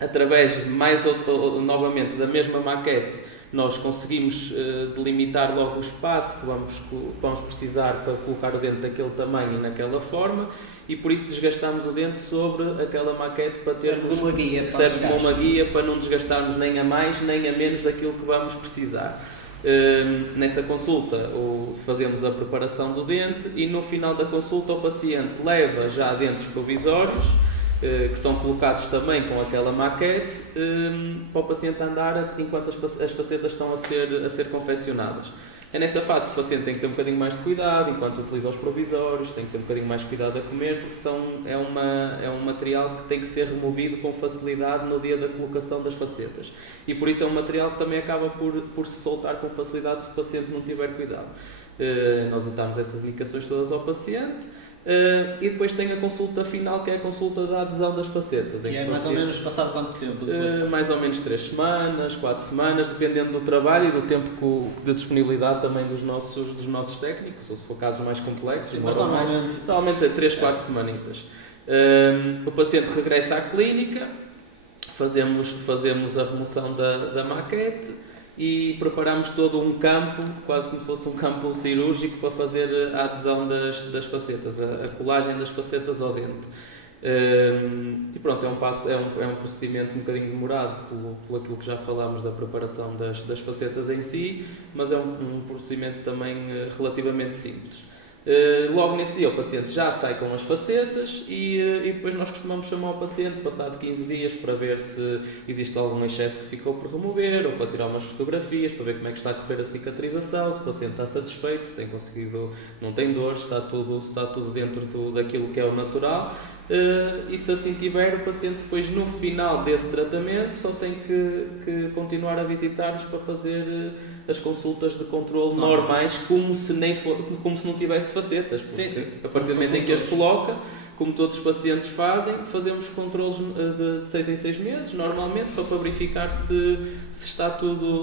Através, novamente, da mesma maquete, nós conseguimos delimitar logo o espaço que vamos precisar para colocar o dente daquele tamanho e naquela forma e por isso desgastamos o dente sobre aquela maquete para termos... Serve como uma guia para não desgastarmos nem a mais nem a menos daquilo que vamos precisar. Nessa consulta fazemos a preparação do dente e no final da consulta o paciente leva já dentes provisórios que são colocados também com aquela maquete para o paciente andar enquanto as facetas estão a ser confeccionadas. É nessa fase que o paciente tem que ter um bocadinho mais de cuidado enquanto utiliza os provisórios, tem que ter um bocadinho mais de cuidado a comer porque é um material que tem que ser removido com facilidade no dia da colocação das facetas e por isso é um material que também acaba por se soltar com facilidade se o paciente não tiver cuidado. Nós damos essas indicações todas ao paciente. E depois tem a consulta final, que é a consulta da adesão das facetas. E é mais ou menos passado quanto tempo? Mais ou menos 3 semanas, 4 semanas, dependendo do trabalho e do tempo de disponibilidade também dos nossos técnicos, ou se for casos mais complexos. Sim, mas normalmente é 3, 4 semanitas. O paciente regressa à clínica, fazemos a remoção da maquete e preparamos todo um campo, quase como se fosse um campo cirúrgico, para fazer a adesão das facetas, a colagem das facetas ao dente. E pronto, é um procedimento um bocadinho demorado por aquilo que já falámos da preparação das facetas em si, mas é um procedimento também relativamente simples. Logo nesse dia o paciente já sai com as facetas e depois nós costumamos chamar o paciente passado 15 dias para ver se existe algum excesso que ficou por remover ou para tirar umas fotografias para ver como é que está a correr a cicatrização, se o paciente está satisfeito, se tem conseguido, não tem dores, se está tudo dentro daquilo que é o natural. E se assim tiver, o paciente depois no final desse tratamento só tem que continuar a visitar-nos para fazer as consultas de controle normais, como se não tivesse facetas. Sim. A partir do momento em que as coloca, como todos os pacientes fazemos controles de 6 em 6 meses, normalmente, só para verificar se está tudo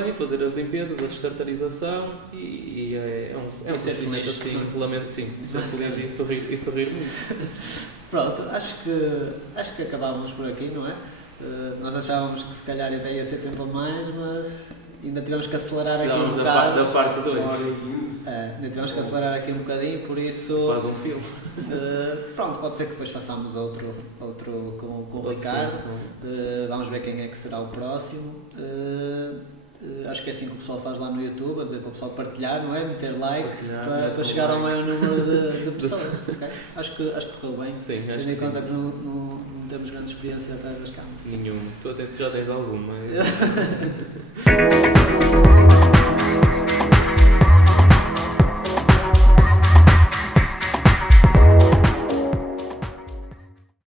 bem, fazer as limpezas, a destartarização e é um procedimento assim, relativamente simples. Ser feliz e sorrir muito. Pronto, acho que acabávamos por aqui, não é? Nós achávamos que se calhar até ia ser tempo a mais, mas ainda tivemos que acelerar aqui um bocado. Da parte 2. Ainda tivemos que acelerar aqui um bocadinho, por isso... Faz um filme. Pronto, pode ser que depois façamos outro com o Ricardo. Vamos ver quem é que será o próximo. Acho que é assim que o pessoal faz lá no YouTube, a dizer para o pessoal partilhar, não é? Meter like para chegar ao maior número de pessoas. Okay? Acho que correu bem. Sim, tendo em conta que não temos grande experiência atrás das câmaras. Nenhuma. Tu até já tens alguma.